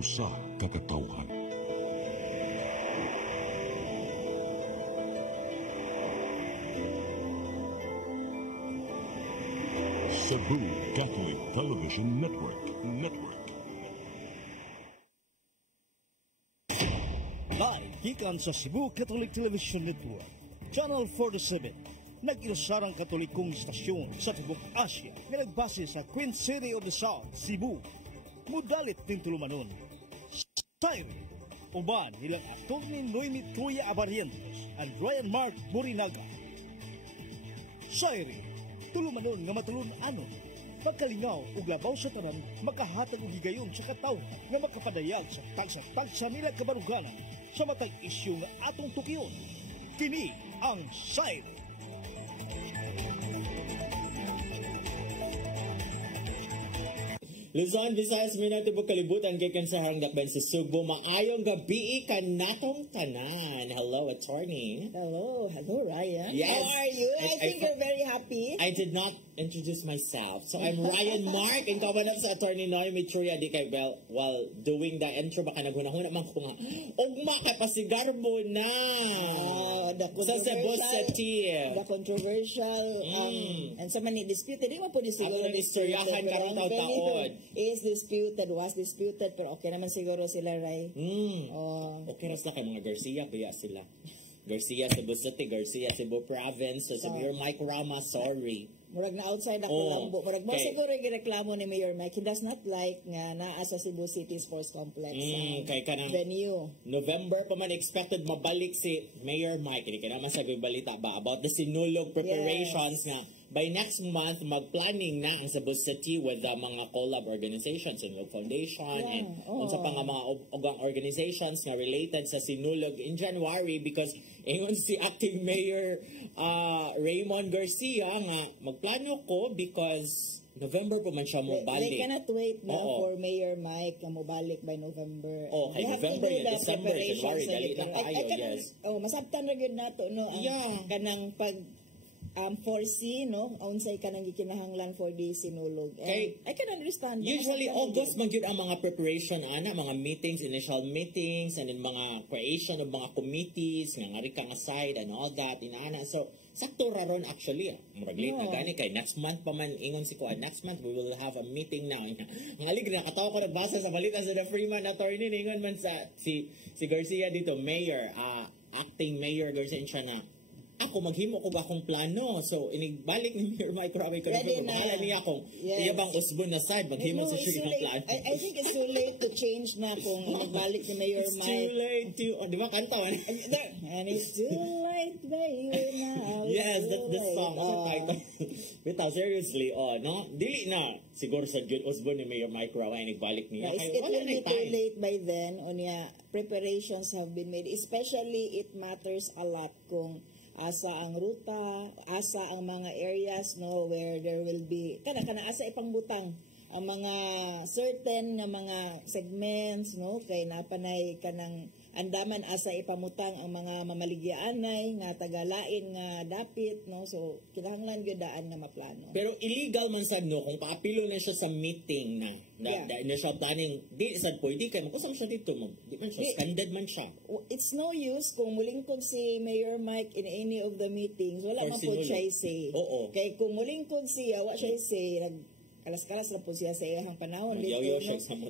usa ka katawhan. Cebu Catholic Television Network. Live gikan sa Cebu Catholic Television Network, Channel 47, nag-ilasarang katolikong istasyon sa Tibok Asia na nagbase sa Queen City of the South, Cebu. Mudalit din tulumanon. Siren, uban nilang Atty. Noemi Tuya Abarientos and Ryan Mark Morinaga. Siren, tulumanon nga matulun-anon, pagkalingaw ug labaw sa tanan, makahatag og higayon sa kataw nga makapadayag sa tagsa-tagsa nila kabaruganan sa matag isyu nga atong tukiyon. Kini ang Siren. Luzon, Visayas, Mindanao, Tibok, Kalibutan, gikan sa Harangdakban sa Subo. Maayong gabi ka natong tanan. Hello, attorney. Hello, Ryan. Yes. How are you? I think you're very happy. I did not introduce myself. So I'm Ryan Mark, and kawanap sa attorney Noemi Tuya. Di kay while doing the intro, baka naghuna-huna man ko nga, ugma ka pasigarbo na. Sa Cebu City. The controversial, and sa mani disputed. Di mo po Ako siguro istoryahan ka rin taon. Is disputed, was disputed, pero okay naman siguro sila, Ray. Okay ras na kay mga Garcia, kaya sila. Garcia, Cebu City, Garcia, Cebu Province, so Mayor Mike Rama, sorry. Murag na outside ako lambo. Murag mo siguro yung reklamo ni Mayor Mike. He does not like nga naa sa Cebu City Sports Complex. Kay kanang venue. November pa man expected mabalik si Mayor Mike. Hindi ka naman sabi balita ba about the sinulog preparations na by next month, mag-planning na ang Cebu City with the mga collab organizations, Sinulog Foundation, and sa pang mga ugang organizations na related sa Sinulog in January because ingon si acting Mayor Raymond Garcia nga magplano ko because November pa man siya mo balik. They cannot wait for Mayor Mike na mo balik by November. Kay November yan, December, January, dali na tayo, yes. Masabtan na yun nato, no? Kanang pag foresee, no? Unsay ka nang gikinahanglan for the sinulog. And I can understand. Usually, August, magyud ang mga preparation, mga meetings, initial meetings, and then mga creation of mga committees, nga rin kang aside, and all that, inaana. So, sakto raron actually. Murag late na gani kay next month pa man, ingon si Kuan, next month we will have a meeting now. Ang alig na, katawa ko nagbasa sa balita sa The Freeman attorney, ingon man sa, si Garcia dito, mayor, acting mayor Garcia siya na, ako maghimo ko ba akong plano. So inigbalik ni Mayor Mike Raway ko bahala niya akong iya bang usbon na side maghimo sa siya ng plano. I think it's too late to change na kung magbalik ni Mayor Mike. It's too late to di ba kanta man? And it's too late baby now. Yes, that's the song. Sa title. Bitaw seriously, no? Dili na siguro sa June usbon ni Mayor Mike Raway nagbalik niya. It will be too late by then. Onya preparations have been made. Especially it matters a lot kung asa ang ruta, asa ang mga areas, no, where there will be kana asa ipangbutang ang mga certain nga mga segments, no, kay napanay kanang andaman asa ipamutang ang mga mamaligyaanay nga tagalain nga dapit, no, so kinahanglan gyud daan nga maplano. Pero illegal man sad, no, kung paapilo na siya sa meeting na initial planning, di sad pwede kay makusam siya dito, di man siya standard man siya. It's no use kung mulingkod si Mayor Mike in any of the meetings, wala man po siya say. Kay kung mulingkod siya, wa siya say, kalas-kalas na po siya sa iyang panahon.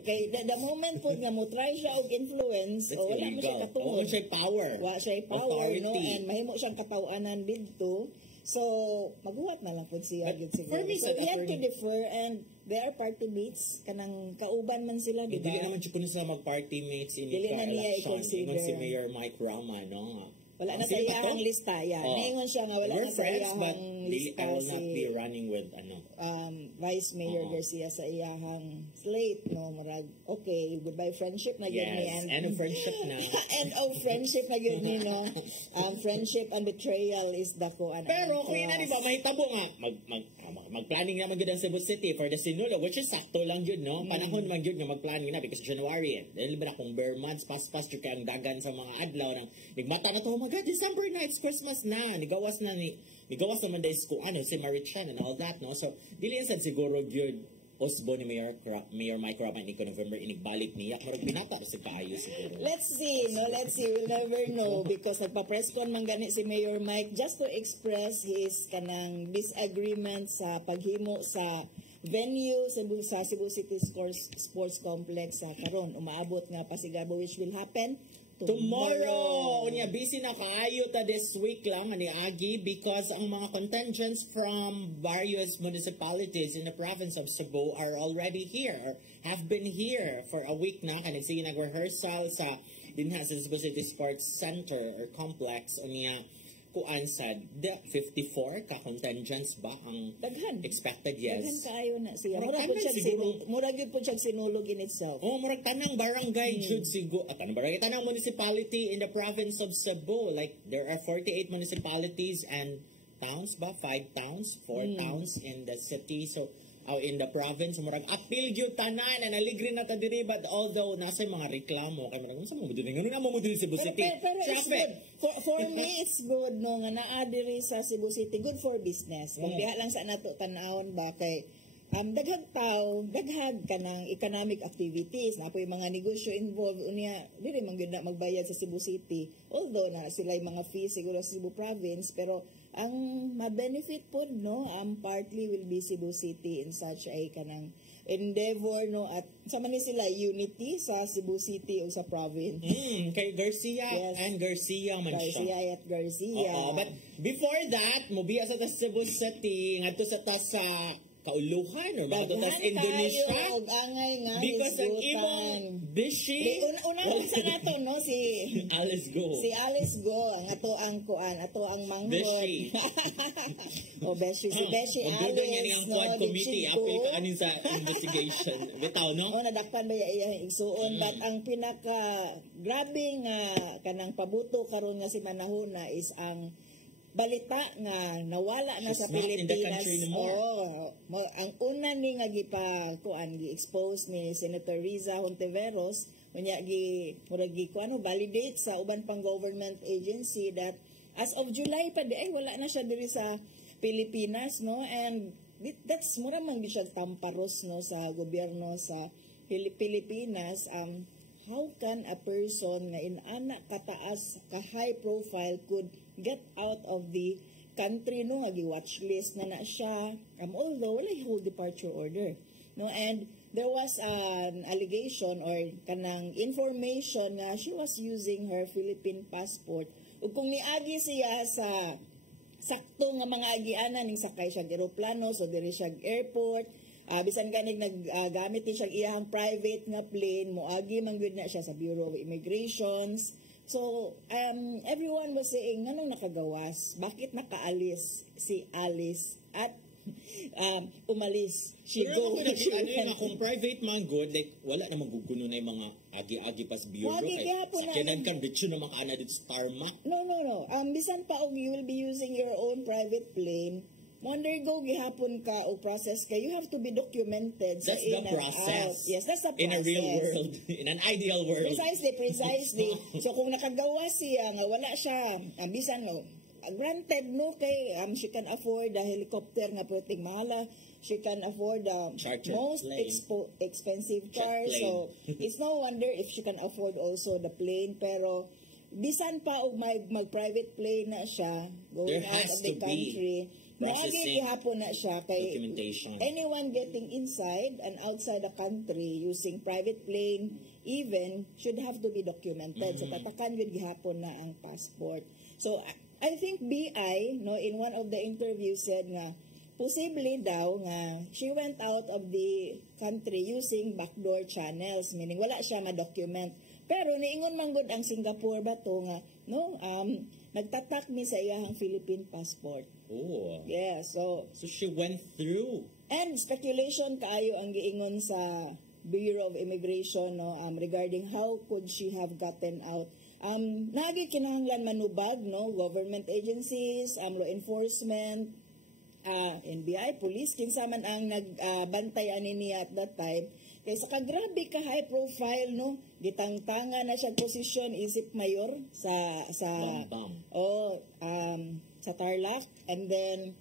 Kay the moment po nga mo try siya og influence, wala mo siya katungod. Wala siya power. Wala siya power, no? And mahimo siyang katawanan dito. So, maguhat na lang po siya. For me, so, we have to defer and there are party mates. Kanang kauban man sila, diba? Dili naman siya po sila mag-party mates in the election. Ingon si Mayor Mike Rama, no? Wala na sa iyang lista, Naingon siya nga wala na sa iyang lista I will not be running with Vice Mayor Garcia sa iyang slate, no? Marag, okay, goodbye friendship na yun ni. End of friendship na. End of friendship na yun ni, no? Friendship and betrayal is dako. Pero kung ina, di ba, mahitabo nga, mag-planning na mag-good ang Cebu City for the Sinulog, which is sakto lang yun, no? Panahon man yun nga mag-planning na because January, dahil ba na kung bare months, pas-pas, yung kayang dagan sa mga adlaw, nigmata na to, God, December na, it's Christmas na. Nigawas naman dahil kung si Marichan and all that, no? So, dili sad siguro yun usbo ni Mayor Mike Raban iko November inigbalik niya murag binata sa kaayo siguro. Let's see. We'll never know because nagpa-press con man gani si Mayor Mike just to express his kanang disagreement sa paghimo sa venue sa Cebu City Sports Complex sa karon umaabot nga pasigabo which will happen tomorrow. Unya busy na kaayo ta this week lang ani Agi because ang mga contingents from various municipalities in the province of Cebu are already here, have been here for a week na kanang sige nag-rehearsal sa dinha sa Cebu City Sports Center or Complex unya kuan sad the 54 ka contingents ba ang daghan expected. Yes, daghan kaayo na siya Murag murag gyud po siya sinulog in itself. murag tanang barangay jud siguro tanang barangay tanang municipality in the province of Cebu, like there are 48 municipalities and towns ba 5 towns 4 towns in the city, so in the province murag appeal gyud tanan and aligre na ta diri, but although nasa mga reklamo kay murag unsa mo dili ngano na mo dili Cebu City pero it's good. For me it's good no nga naa diri sa Cebu City, good for business. Kung diha lang sa nato tan-awon ba kay daghang tao, daghang kanang economic activities na po yung mga negosyo involved unya dili man gyud na magbayad sa Cebu City, although na sila yung mga fees siguro sa Cebu province, pero ang ma-benefit po no partly will be Cebu City in such a kanang endeavor no at sama ni sila unity sa Cebu City o sa province. Kay Garcia and Garcia man siya. Garcia at Garcia. But before that, mobiya sa Cebu City ngadto sa sa kauluhan or mga tas Indonesia og angay nga because ang imong bishi una sa nato no si Alice Go ang ato ang kuan ato ang manghod Beshi. Beshi si Beshi Alice niya niyang quad committee apil ka anin sa investigation bitaw no nadakpan ba iya igsuon but ang pinaka grabe nga kanang pabuto karon nga si manahuna is ang balita nga nawala na sa Pilipinas. Ang una ni nga gi-expose ni Senator Riza Hontiveros unya validate sa uban pang government agency that as of July pa wala na siya diri sa Pilipinas no, and that's mura man siya tamparos no sa gobyerno sa Pilipinas. How can a person nga inana kataas ka high profile could get out of the country no nga gi-watch list na siya although wala whole departure order no, and there was an allegation or kanang information nga she was using her Philippine passport ug kung niagi siya sa sakto nga mga agianan ning sakay siya eroplano so diri siya airport bisan ganig naggamit ni siya iyang private nga plane moagi man gyud na siya sa Bureau of Immigrations. So everyone was saying nganong nakagawas, bakit nakaalis si Alice at umalis she go kung private man good like wala na maguguno na yung mga agi-agi pas bureau kay sakyanan kan bityo na makaana dito sa tarmac. No bisan pa og you will be using your own private plane mo undergo gihapon ka o process ka, you have to be documented. That's the process. Yes, that's the process. In a real world, in an ideal world. Precisely. So kung nakagawa siya nga wala siya, bisan no, granted no kay she can afford the helicopter nga pwedeng mahala, she can afford the most expensive car. So it's no wonder if she can afford also the plane, pero bisan pa og mag private plane na siya going out of the country. Naagi gihapon na siya kay anyone getting inside and outside the country using private plane even should have to be documented. So patakan yun gihapon na ang passport. So I think BI no in one of the interviews said nga possibly daw nga she went out of the country using backdoor channels, meaning wala siya ma-document. Pero niingon man gud ang Singapore ba to nga no nagtatak ni sa iyang Philippine passport. Oh. Yeah, so she went through. And speculation kaayo ang giingon sa Bureau of Immigration no regarding how could she have gotten out. Nagi kinahanglan manubag no government agencies, law enforcement, NBI, police kinsa man ang nagbantay ani niya at that time. Kaysa kagrabe ka high profile no gitangtanga na siya posisyon isip mayor sa sa Tarlac, and then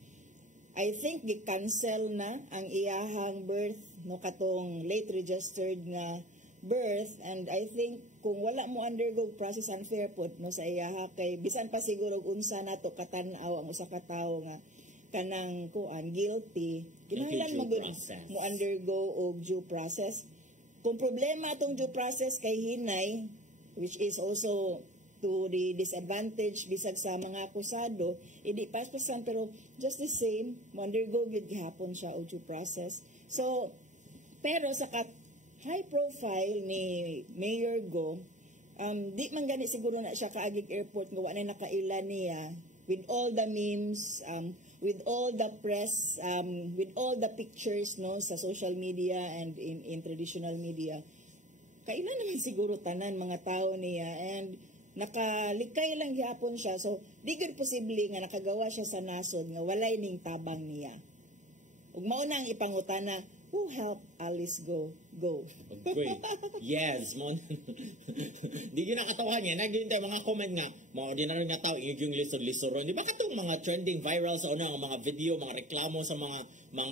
I think gi-cancel na ang iyahang birth no katong late registered nga birth, and I think kung wala mo undergo process unfair pod no sa iyaha kay bisan pa siguro unsa nato katanaw ang usa ka tawo nga kanang kuan guilty, kinahanglan mo gud mo undergo og due process. Kung problema atong due process kay hinay, which is also to the disadvantage bisag sa mga akusado, hindi paspasan, pero just the same, mo undergo gud gihapon siya og due process. So, pero sa high profile ni Mayor Go, di man gani siguro na siya kaagig airport nga wala nakaila niya with all the memes, with all the press, with all the pictures no sa social media and in traditional media. Kaila naman siguro tanan mga tao niya, and nakalikay lang gihapon siya. So di gud posible nga nakagawa siya sa nasod nga walay ning tabang niya. Ug mao na ang ipangutana, who helped Alice Go? Great. Yes, mo. Di gyud nakatawahan niya. Nagyun tayo mga comment nga, mga ordinary nga tao, yung lisod-lisoron. Di ba katong mga trending viral sa ang mga video, mga reklamo sa mga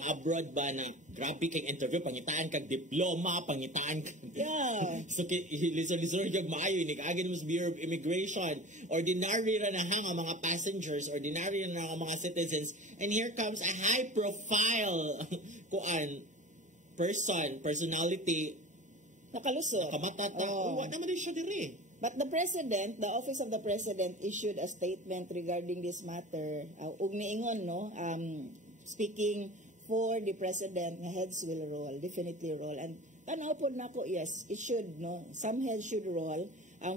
abroad ba na grabe kang interview, pangitaan kag diploma, pangitaan kag... Yeah. So, lisod-lisoron kag maayo, nag-agin mo sa Bureau of Immigration. Ordinary ra na ang mga passengers, ordinary ra na ang mga citizens. And here comes a high-profile personality, Nakalusot. nakamatata. What naman din siya diri? But the President, the Office of the President issued a statement regarding this matter. Ug niingon, no, speaking for the President, nga heads will roll, definitely roll. And tanaw po nako, yes, it should, no, some heads should roll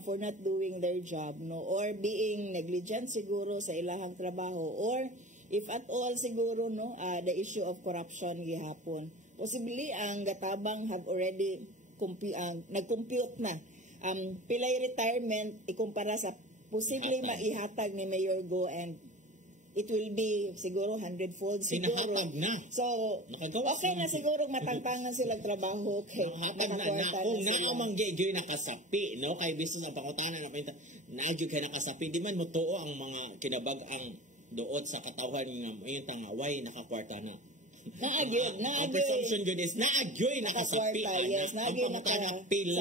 for not doing their job, no, or being negligent siguro sa ilahang trabaho, or if at all siguro, no, the issue of corruption gihapon. Possibly ang gatabang have already nag-compute na pilay retirement ikumpara sa posibleng maihatag ni Mayor Go, and it will be siguro 100-fold siguro. Sinahatag na. So, okay na siguro matangtangan silang trabaho kay Nahatag na. Kung naamanggyay nakasapi, no? Kay bisan sa pangutanan na pinta, nagyo kay nakasapi, di man mutuo ang mga kinabag-ang duot sa katawhan nga yung tangaway nakakwarta na. Naagyoy. Ang presumption good is naagyoy nakasapi. Yes, naagyoy nakasapi.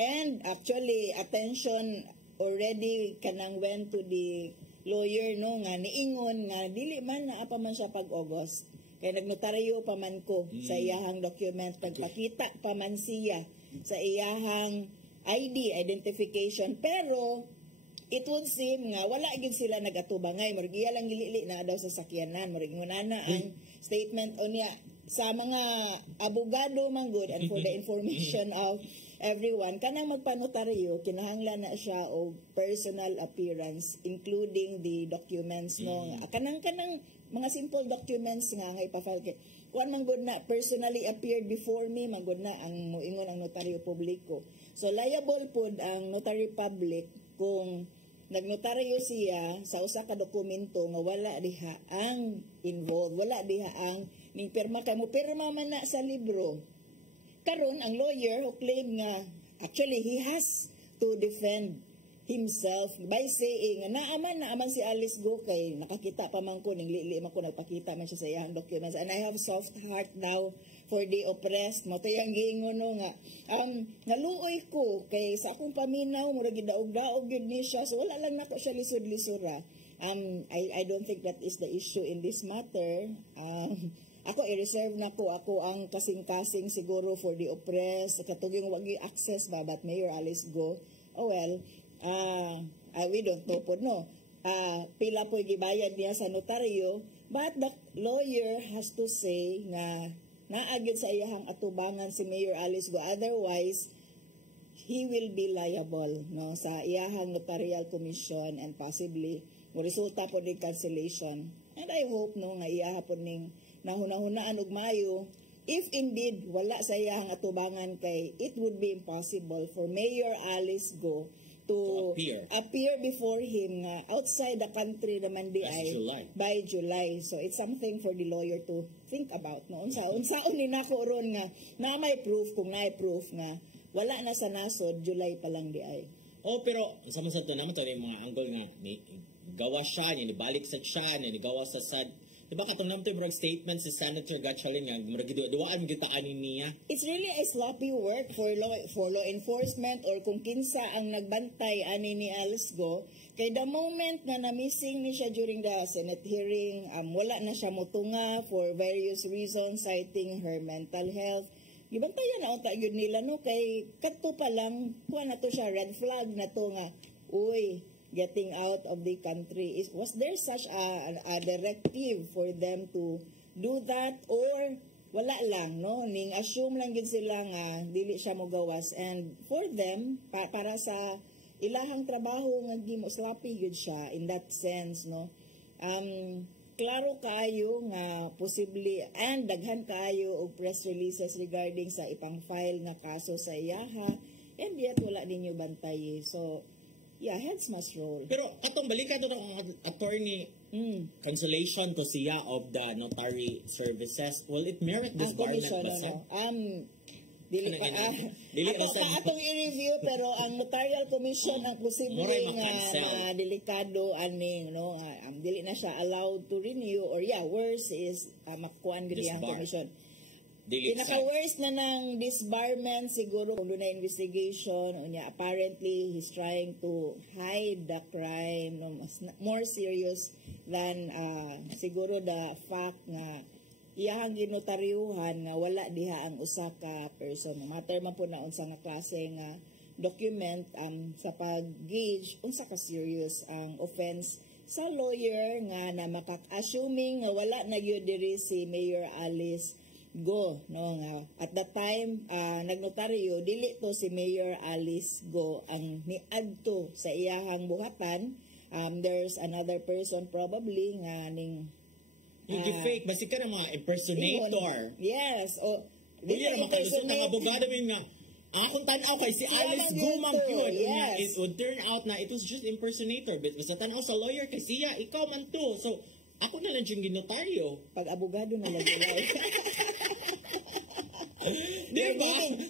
And actually, attention already kanang went to the lawyer, no, nga niingon nga dili man naa pa man siya pag-August. Kaya nagnotaryo pa man ko sa iyahang document, pagpakita pa man siya sa iyahang ID, identification. Pero it would seem nga wala gid sila nagatubangay, murgiya lang gilili na daw sa sakyanan, murgingunana ang statement o niya sa mga abogado man good, and for the information of everyone, kanang magpanotaryo kinahanglan na siya og personal appearance including the documents, no, kanang mga simple documents nga ipafile kay kuan man good na personally appeared before me, man good na ang moingon ang notaryo publiko. So liable pod ang notary public kung nagnotaryo siya sa usa ka dokumento nga wala diha ang involved, wala diha ang ning pirma, kay mo pirma man na sa libro. Karon ang lawyer who claim nga actually he has to defend himself by saying naaman si Alice Go kay nakakita pa man ko ning lili man ko nagpakita man siya sa iyang documents, and I have soft heart now for the oppressed. Mo tayang giingon no nga naluoy ko kay sa akong paminaw murag gidaog-daog gyud ni siya, so wala lang nako siya lisod-lisura. I don't think that is the issue in this matter. Ako i-reserve na ko ako ang kasing-kasing siguro for the oppressed, katuging wagi access ba, but Mayor Alice Go, oh well, we don't know po, no. Pila po gibayad niya sa notaryo, but the lawyer has to say nga naagid sa iyahang atubangan si Mayor Alice Go, otherwise he will be liable, no, sa iyahang notarial commission, and possibly mo resulta po ng cancellation. And I hope, no, nga iyaha po ning nahuna-hunaan og mayo, if indeed wala sa iyahang atubangan, kay it would be impossible for Mayor Alice Go to appear before him outside the country naman di ay by July. So it's something for the lawyer to think about, no, unsaon ni nako ron nga na may proof, kung naay proof nga wala na sa nasod July pa lang di ay. Pero sa naman to yung mga angle nga ni gawa siya, ni balik sa siya, ni gawa sa sad Diba katong namto yung statement si Senator Gatchalian nga, murag giduaan gitaan niya. It's really a sloppy work for law enforcement or kung kinsa ang nagbantay ani ni Alsgo. Kay the moment na na-missing ni siya during the Senate hearing, wala na siya motunga for various reasons citing her mental health. Gibantayan na unta gyud nila no kay kadto pa lang kuha na to siya red flag na to nga uy getting out of the country. Was there such a directive for them to do that or wala lang, no? Ning assume lang gid sila nga dili siya mogawas and for them para sa ilahang trabaho nga gimoslapi gid siya in that sense, no? Klaro kaayo nga possibly and daghan kaayo og press releases regarding sa ipang file nga kaso sa iyaha and yet wala ninyo bantay. So yeah, heads must roll. Pero katong balikan to ng attorney cancellation to siya of the notary services. Will it merit disbarment ba sa? Dili pa atong i-review pero ang notarial commission ang posibleng na delikado aning no dili na siya allowed to renew or worse is makuan gid ang commission. Pinaka-worst na ng disbarment siguro kung doon na investigation unya apparently he's trying to hide the crime no, more serious than siguro the fact nga iyahang ginotaryuhan nga wala diha ang usa ka person. Matter man po na unsa nga klase nga document sa pag-gauge unsa ka serious ang offense sa lawyer nga na makak-assuming nga wala na gyud diri si Mayor Alice Go no nga at that time nagnotaryo dili to si Mayor Alice Go ang niadto sa iyahang buhatan. There's another person probably nga ning fake basi ka na mga impersonator. Yes dili ra makaisip ng abogado min nga akong tan-aw kay si Alice Go man yun. It would turn out na it was just impersonator but sa tan-aw sa lawyer kay siya ikaw man to. So ako na lang yung ginotaryo. Pag abogado na lang yun.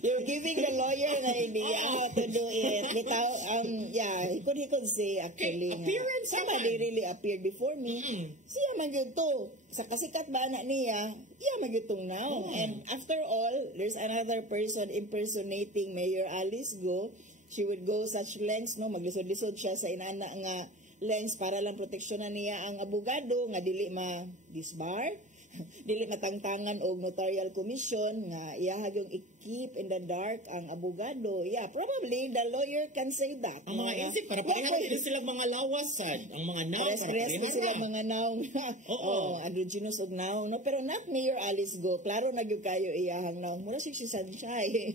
You're giving the lawyer the idea how to do it. Without, he could say actually, appearance somebody really appeared before me. Siya man yun to. Sa kasikat ba anak niya, iya man yun tong now. And after all, there's another person impersonating Mayor Alice Go. She would go such lengths, no? Maglisod-lisod siya sa inana nga lengths para lang proteksyonan niya ang abogado nga dili ma-disbar, dili matangtangan og notarial commission nga iyahag yung i-keep in the dark ang abogado. Yeah, probably the lawyer can say that. Ang mga isip, para parehan sila mga lawasad. Ang mga now, para parehan sila mga now. Androgynous og now. No? Pero not Mayor Alice Go. Klaro na gyud kayo iyahang now. Mura si Sanchay.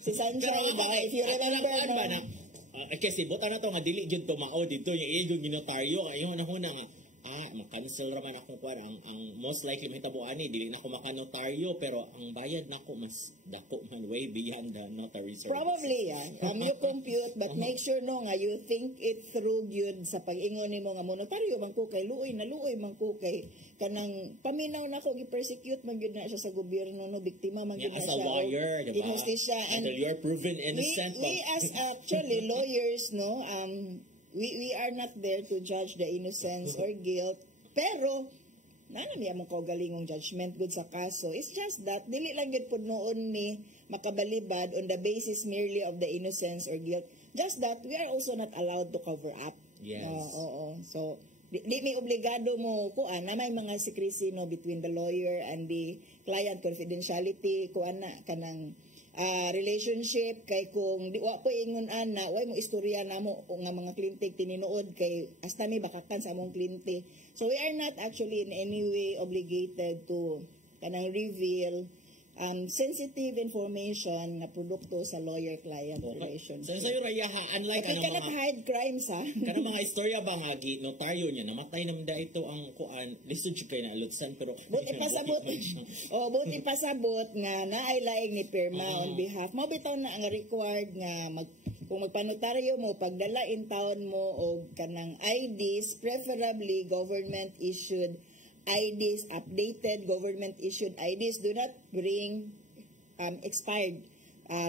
Si Sanchay ba? If you remember na. Kasi buta na to nga dili gyud tumao dito yung iyong ginotaryo ayon na huna nga makancel raman ako para ang most likely mahitabuan ni dili na ako makanotaryo pero ang bayad nako mas dako man way beyond the notary service. Probably you compute but make sure no nga you think it through gyud sa pag-ingon nimo nga notaryo man ko kay luoy man ko kay kanang paminaw nako gi-persecute man gyud na siya sa gobyerno no biktima man gyud na siya. As a lawyer, diba? Injustisya and you're proven innocent. We as actually lawyers no we are not there to judge the innocence or guilt pero nana niya mong kaugalingong judgment good sa kaso. It's just that dili lang gyud pud noon ni makabalibad on the basis merely of the innocence or guilt. Just that we are also not allowed to cover up. Yes. So di may obligado mo kuan na may mga secrecy no between the lawyer and the client, confidentiality kuan na kanang relationship kay kung di wa po ingon ana way mo istorya namo nga mga kliyente tininuod kay hasta ni bakakan sa among kliyente. So we are not actually in any way obligated to kanang reveal sensitive information na produkto sa lawyer-client relationship. So sa'yo Rayaha, unlike you cannot hide crimes kanang mga istorya ba nga notaryo niya namatay naman da ito ang kuan lisod siya kay naalutsan pero buti pasabot nga naay laing ni pirma on behalf mo bitaw na ang required nga kung magpanotaryo mo pagdala in town mo og kanang IDs preferably government issued IDs, updated government-issued IDs. Do not bring expired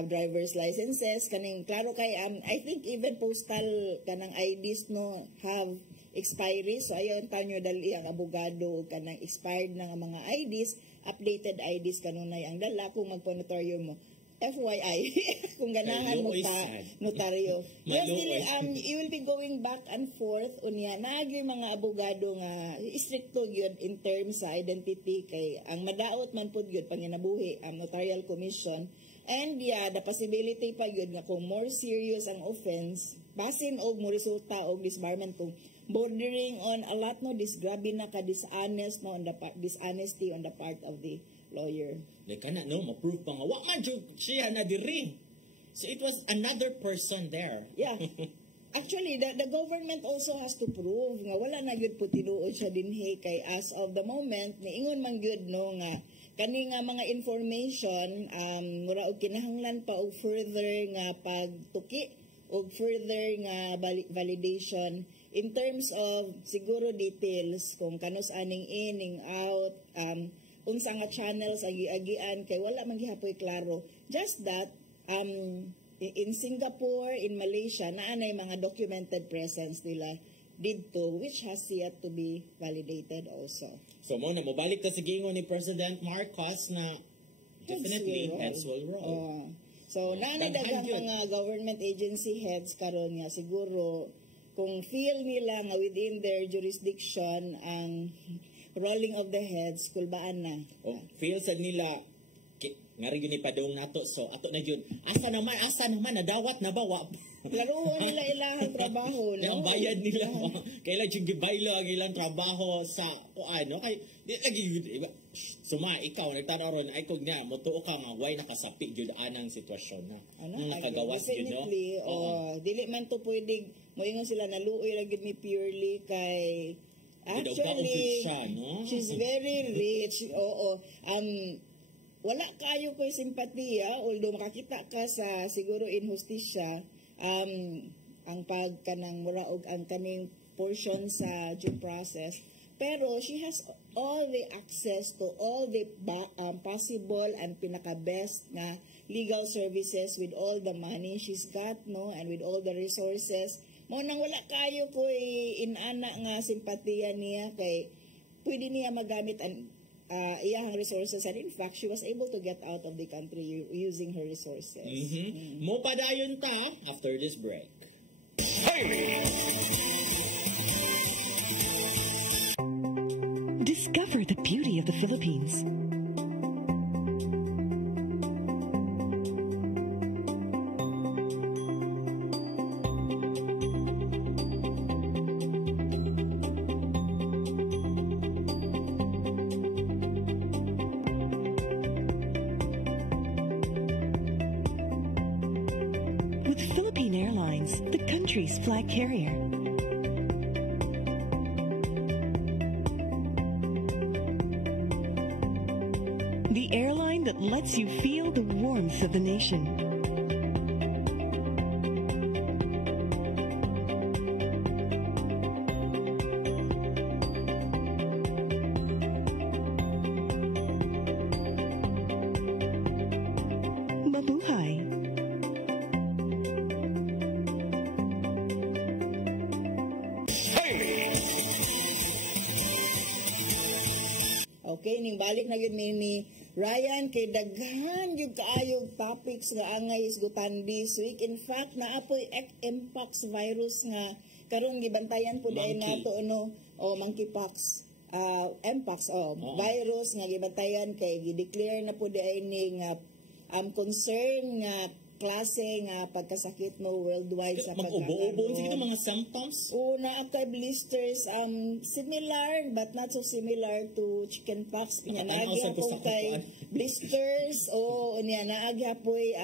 driver's licenses. Kaning klaro kay I think even postal kanang IDs no have expiry. So ayaw tanyo dali ang abogado kanang expired na nga mga IDs, updated IDs kanunay ang dala kung magpa-notaryo mo. FYI, kung ganahan mo ta notaryo. Yes, dili, you will be going back and forth unya naagi mga abogado nga stricto gyud in terms sa identity kay ang madaot man pud gyud panginabuhi ang notarial commission. And yeah, the possibility pa gyud nga kung more serious ang offense, basin og mo resulta og disbarment kung bordering on a lot no grabe na ka dishonest no on the dishonesty on the part of the lawyer. Like kana no, ma-prove pa nga wa man jud siya na diri. So it was another person there. Yeah. Actually, the government also has to prove nga wala na gyud po tinuod siya dinhi kay as of the moment niingon man gyud no nga kani nga mga information mura og kinahanglan pa og further nga pagtuki og further nga validation in terms of siguro details kung kanos aning in, ning out, unsa nga channels agi-agian kay wala man gihapoy klaro. Just that in Singapore, in Malaysia, naanay mga documented presence nila dito which has yet to be validated also. So mo na mobalik ta sa gingon ni President Marcos na definitely heads will roll. So naanay daghang mga government agency heads karon nga siguro kung feel nila nga within their jurisdiction ang rolling of the heads kulbaan na. Feel sad nila nga rin yun ipadong nato. So, ato na yun. Asa naman, nadawat na ba? Laruan nila ilahang trabaho, no? Ang bayad nila. Kailan yung gibaylo ang ilang trabaho sa, di lagi yun. Suma, ikaw, nagtanaw ron, ay kung nga, mutuo ka nga, way nakasapi yun anang sitwasyon na. Nakagawas yun, no? Dili man to pwedeng, moingon sila, naluoy lagi ni purely kay, actually, she's very rich. Wala kayo ko'y simpatiya, although makakita ka sa siguro injustisya, ang pagkanang muraog ang kaning portion sa due process. Pero she has all the access to all the possible and pinaka-best na legal services with all the money she's got, no, and with all the resources. Mo nang wala kayo ko'y inana nga simpatiya niya kay pwede niya magamit ang iyang resources, and in fact she was able to get out of the country using her resources. Mo padayon ta after this break. Discover the beauty of the Philippines. Philippine Airlines, the country's flag carrier. The airline that lets you feel the warmth of the nation. Mabuhay. Okay, ning balik na yun ni Ryan kay daghan yung kaayog topics nga angay isgutan this week. In fact, naapoy mpox virus nga karon gibantayan po dahil nato monkeypox. Mpox virus nga gibantayan kay gideclare na po dahil ni nga concern nga klase nga pagkasakit mo worldwide sa mag-ubo-ubo sige mga symptoms. Una kay blisters similar but not so similar to chickenpox. Pinanagya po kay blisters niya naagyapoy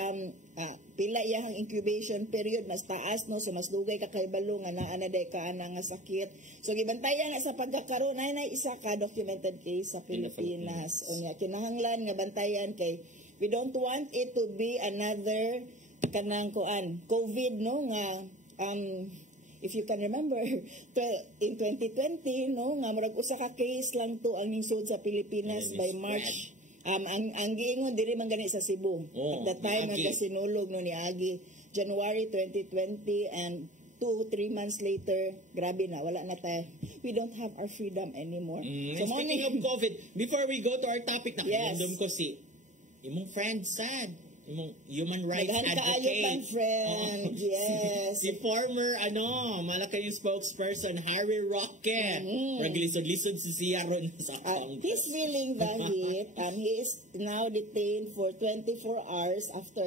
pila iyang incubation period mas taas no so mas dugay ka kay balo nga naa na day ka ana nga sakit. So gibantayan na sa pagkakaroon na isa ka documented case sa Pilipinas. Unya kinahanglan nga bantayan kay we don't want it to be another kanang COVID no nga if you can remember in 2020 no nga murag usa ka case lang to ang nisod sa Pilipinas by March. Ang giingon diri man gani sa Cebu. At that time ang kasinulog no ni Agi January 2020 and 2-3 months later, grabe na, wala na tayo. We don't have our freedom anymore. And speaking of COVID, before we go to our topic, nakiandom ko si imong friend, sad. Imong human rights advocate. Kang friend, yes. Si former, malaki yung spokesperson, Harry Roque. Naglisod-lisod si siya ron sa account. He's feeling the heat, and he is now detained for 24 hours after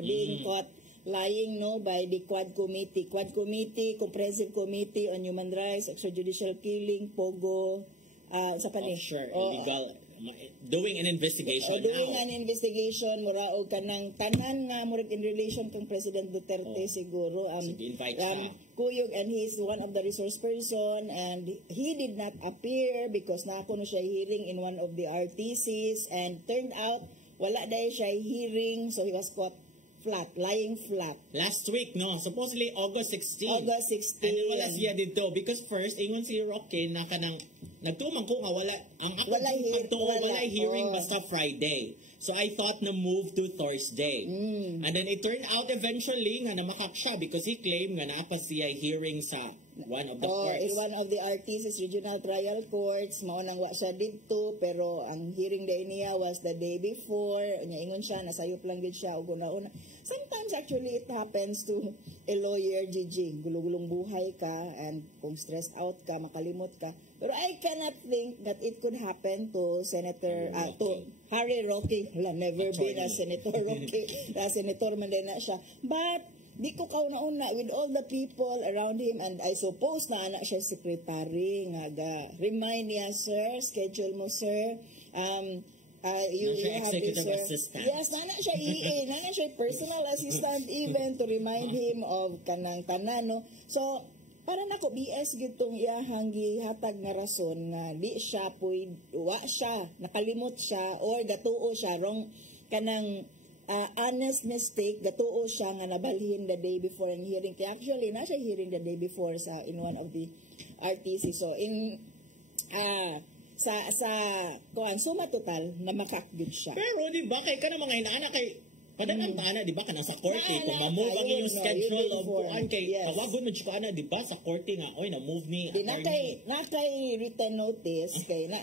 being caught lying by the Quad Committee. Quad Committee, Comprehensive Committee on Human Rights, Extrajudicial Killing, POGO, sa Sure, illegal. Doing an investigation doing an investigation, mura o kanang tanan nga, murag in relation kang President Duterte siguro. Invite siya. Kuyog, and he is one of the resource person, and he did not appear because nakuno siya hearing in one of the RTCs, and turned out, wala dahil siya hearing, so he was caught lying flat. Last week, supposedly August 16. August 16. And wala siya dito because first, ingon si Roque na kanang nagtumang ko nga wala hearing basta Friday. So I thought na move to Thursday. And then it turned out eventually nga namakak siya because he claimed nga naapa siya hearing sa one of the courts. In one of the RTC's regional trial courts, maunang wa siya dito, pero ang hearing day niya was the day before. Ingon siya, nasayop lang din siya, o una-una. Sometimes actually it happens to a lawyer, Gigi. Gulong-gulong buhay ka, and kung stressed out ka, makalimot ka. Pero I cannot think that it could happen to to Harry Roque. Wala, never been a Senator Roque. Senator man din na siya. But di ko kauna-una with all the people around him, and I suppose na anak siya secretary nga remind niya, sir, schedule mo, sir, you have this, sir. Assistant. Yes, nana siya EA, nana siya personal assistant even to remind him of kanang tanan, no? So para nako BS gyud tong iyahang gihatag nga rason nga di siya wa siya nakalimot siya or gatuo siya wrong kanang honest mistake, gatuo siya nga nabalhin the day before ang hearing. Kaya actually, nasa hearing the day before in one of the RTC. So, suma total, na makakgid siya. Pero, di ba, kay ka na mga inaana kay Padanantana, di ba, ka nasa korte, kung ma-move ang yung schedule of kuan kay, pawagod mo siya ana, di ba, sa korte nga, oy, na-move ni attorney. Nakay written notice, kay na,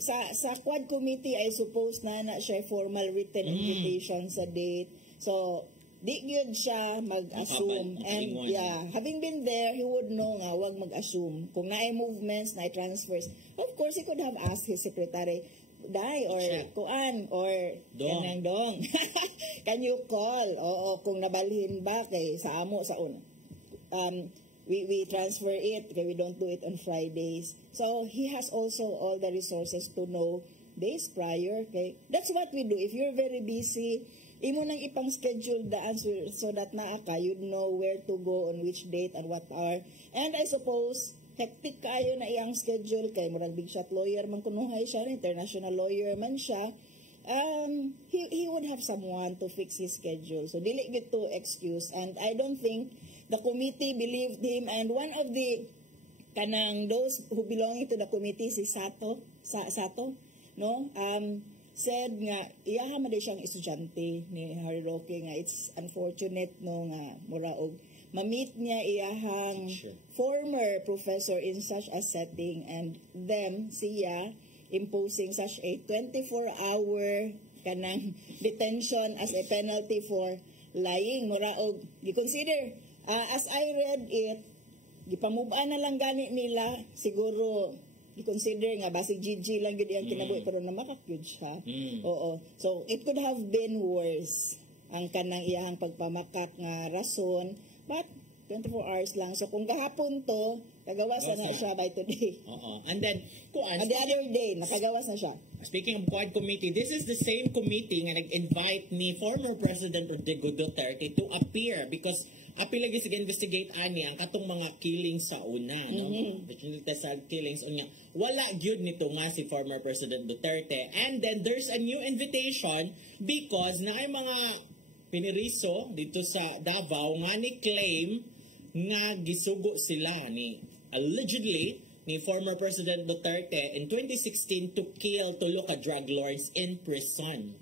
sa Quad Committee, I suppose na siya formal written invitation sa date. So, di gyud siya mag-assume. And having been there, he would know nga, wag mag-assume. Kung naay movements, naay transfers, of course, he could have asked his secretary, Day, or kuan, or kanang dong. Can you call? Oo, kung nabalhin ba kay sa amo sa una. We transfer it, kaya we don't do it on Fridays. So, he has also all the resources to know days prior. Okay? That's what we do. If you're very busy, imo nang ipang schedule daan so that naa ka, you'd know where to go on which date and what hour. And I suppose, hectic kayo na iyang schedule, kay murag big shot lawyer man kunuhay siya, international lawyer man siya. He would have someone to fix his schedule. So, dili gid to excuse. And I don't think the committee believed him, and one of the those who belonging to the committee, si Sato, no, said nga iyaha man siyang estudyante ni Harry Roque nga it's unfortunate no nga mura og ma-meet niya iyahang former professor in such a setting, and them siya imposing such a 24-hour kanang detention as a penalty for lying. Mura og gi-consider as I read it, gipamubaan na lang gani nila, siguro i-consider nga basig GG lang gud ang kinabuhi pero na makakyud siya. Oo. So it could have been worse ang kanang iyahang pagpamakak nga rason, but 24 hours lang. So kung gahapon to, kagawas na siya by today. And then, and the other day, nakagawas na siya. Speaking of Quad Committee, this is the same committee nga nag-invite ni former President Rodrigo Duterte to appear because apil lagi sig-investigate ani ang katong mga killings sa una, no? The sad killings unya. Wala gyud nito nga si former President Duterte. And then there's a new invitation because naay mga piniriso dito sa Davao nga ni claim nga gisugo sila ni allegedly ni former President Duterte in 2016 to kill tulo ka drug lords in prison.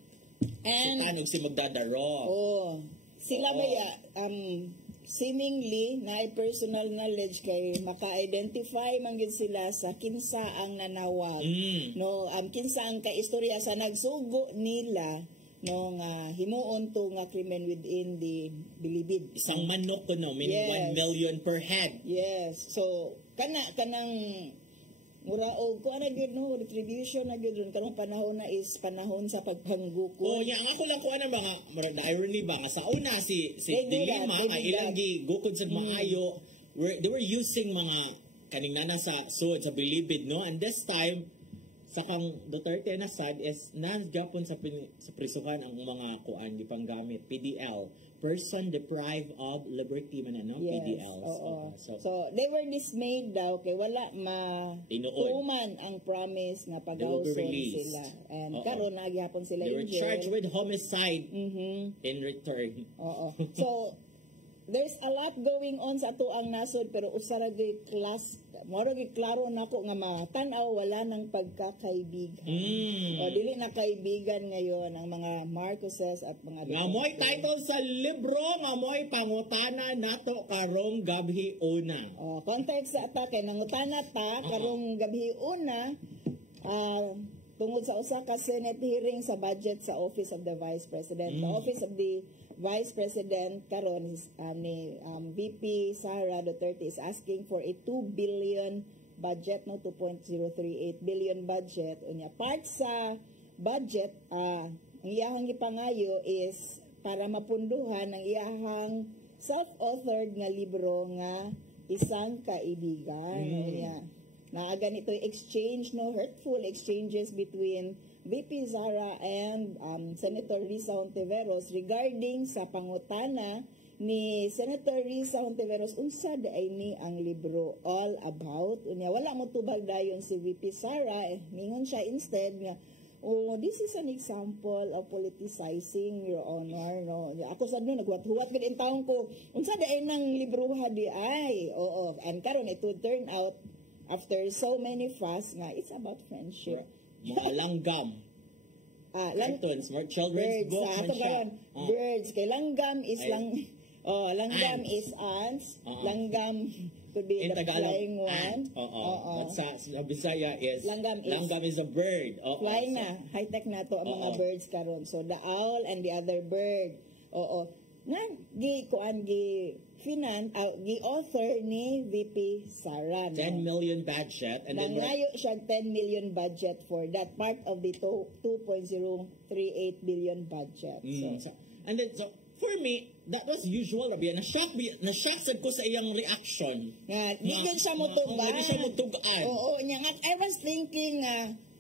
And si Magdadaro. Sila ba seemingly na personal knowledge kay maka-identify man gid sila sa kinsa ang nanawag. No, kinsa ang kaistorya sa nagsugo nila no nga himuon to nga krimen within the bilibid. Isang manok ko no, meaning Yes. 1 million per head. Yes. So kanang mura og kuan na gyud no retribution na gyud karong panahon na is panahon sa pagpangguko. O nya ang ako lang ko ano mga the irony ba nga sa una si They do that, Dilima they do ay ilang that. gigukod sa maayo they were using mga kaning nana sa sud sa bilibid no, and this time sa kang Duterte na sad is nanggapon sa prisuhan ang mga kuan gipanggamit PDL, person deprived of liberty man ano, Yes. PDL. Oo. So So they were dismayed daw kay wala tuman ang promise nga They will be paghawson released. sila. And Oo. karon nagyapon sila they were in jail. charged with homicide Mhm. in return. Oo. So there's a lot going on sa atuang nasod pero usara gyud moro gyud klaro nako nga matan-aw wala nang pagkakaibigan. O dili na kaibigan ngayon ang mga Marcoses at mga Nga mo'y title sa libro, nga mo'y pangutana nato karong gabhi una. Context sa atake nangutana ta karong gabi una tungod sa usa ka Senate hearing sa budget sa Office of the Vice President. The Office of the Vice President karon is ni VP Sara Duterte is asking for a 2 billion budget no 2.038 billion budget. Unya part sa budget ang iyahang gipangayo is para mapunduhan ang iyahang self-authored nga libro nga Isang Kaibigan. Unya naaga nito exchange no hurtful exchanges between VP Sara and Senator Risa Hontiveros regarding sa pangutana ni Senator Risa Hontiveros unsa ay ni ang libro all about. Unya wala mo tubag dayon si VP Sara mingon siya instead nga this is an example of politicizing, Your Honor. No? Ako sa no, nagwat-huwat gid in taong ko, unsa ay nang libro di ay. Oo. And karon it would turn out, after so many fuss, nga it's about friendship. Mga langgam. Cartoons, more children's Birds. book Sa man ato siya. karon, birds. Kay langgam is Ay. langgam Ants. is ants. Oo. Langgam could be In the Tagalog, flying one. ant. Oo. At sa Bisaya is Langgam is a bird. Oo. Flying na, high-tech na to ang mga Oo. birds karon. So the owl and the other bird. Oo. Nga gi-author ni VP Sara. 10 million budget and then Nangayo siya 10 million budget for that part of the 2.038 billion budget. So, and then so for me that was usual rabi na-shock sad ko sa iyang reaction. nga di gyud siya motugan. Di siya motugan. Oo, nya nga I was thinking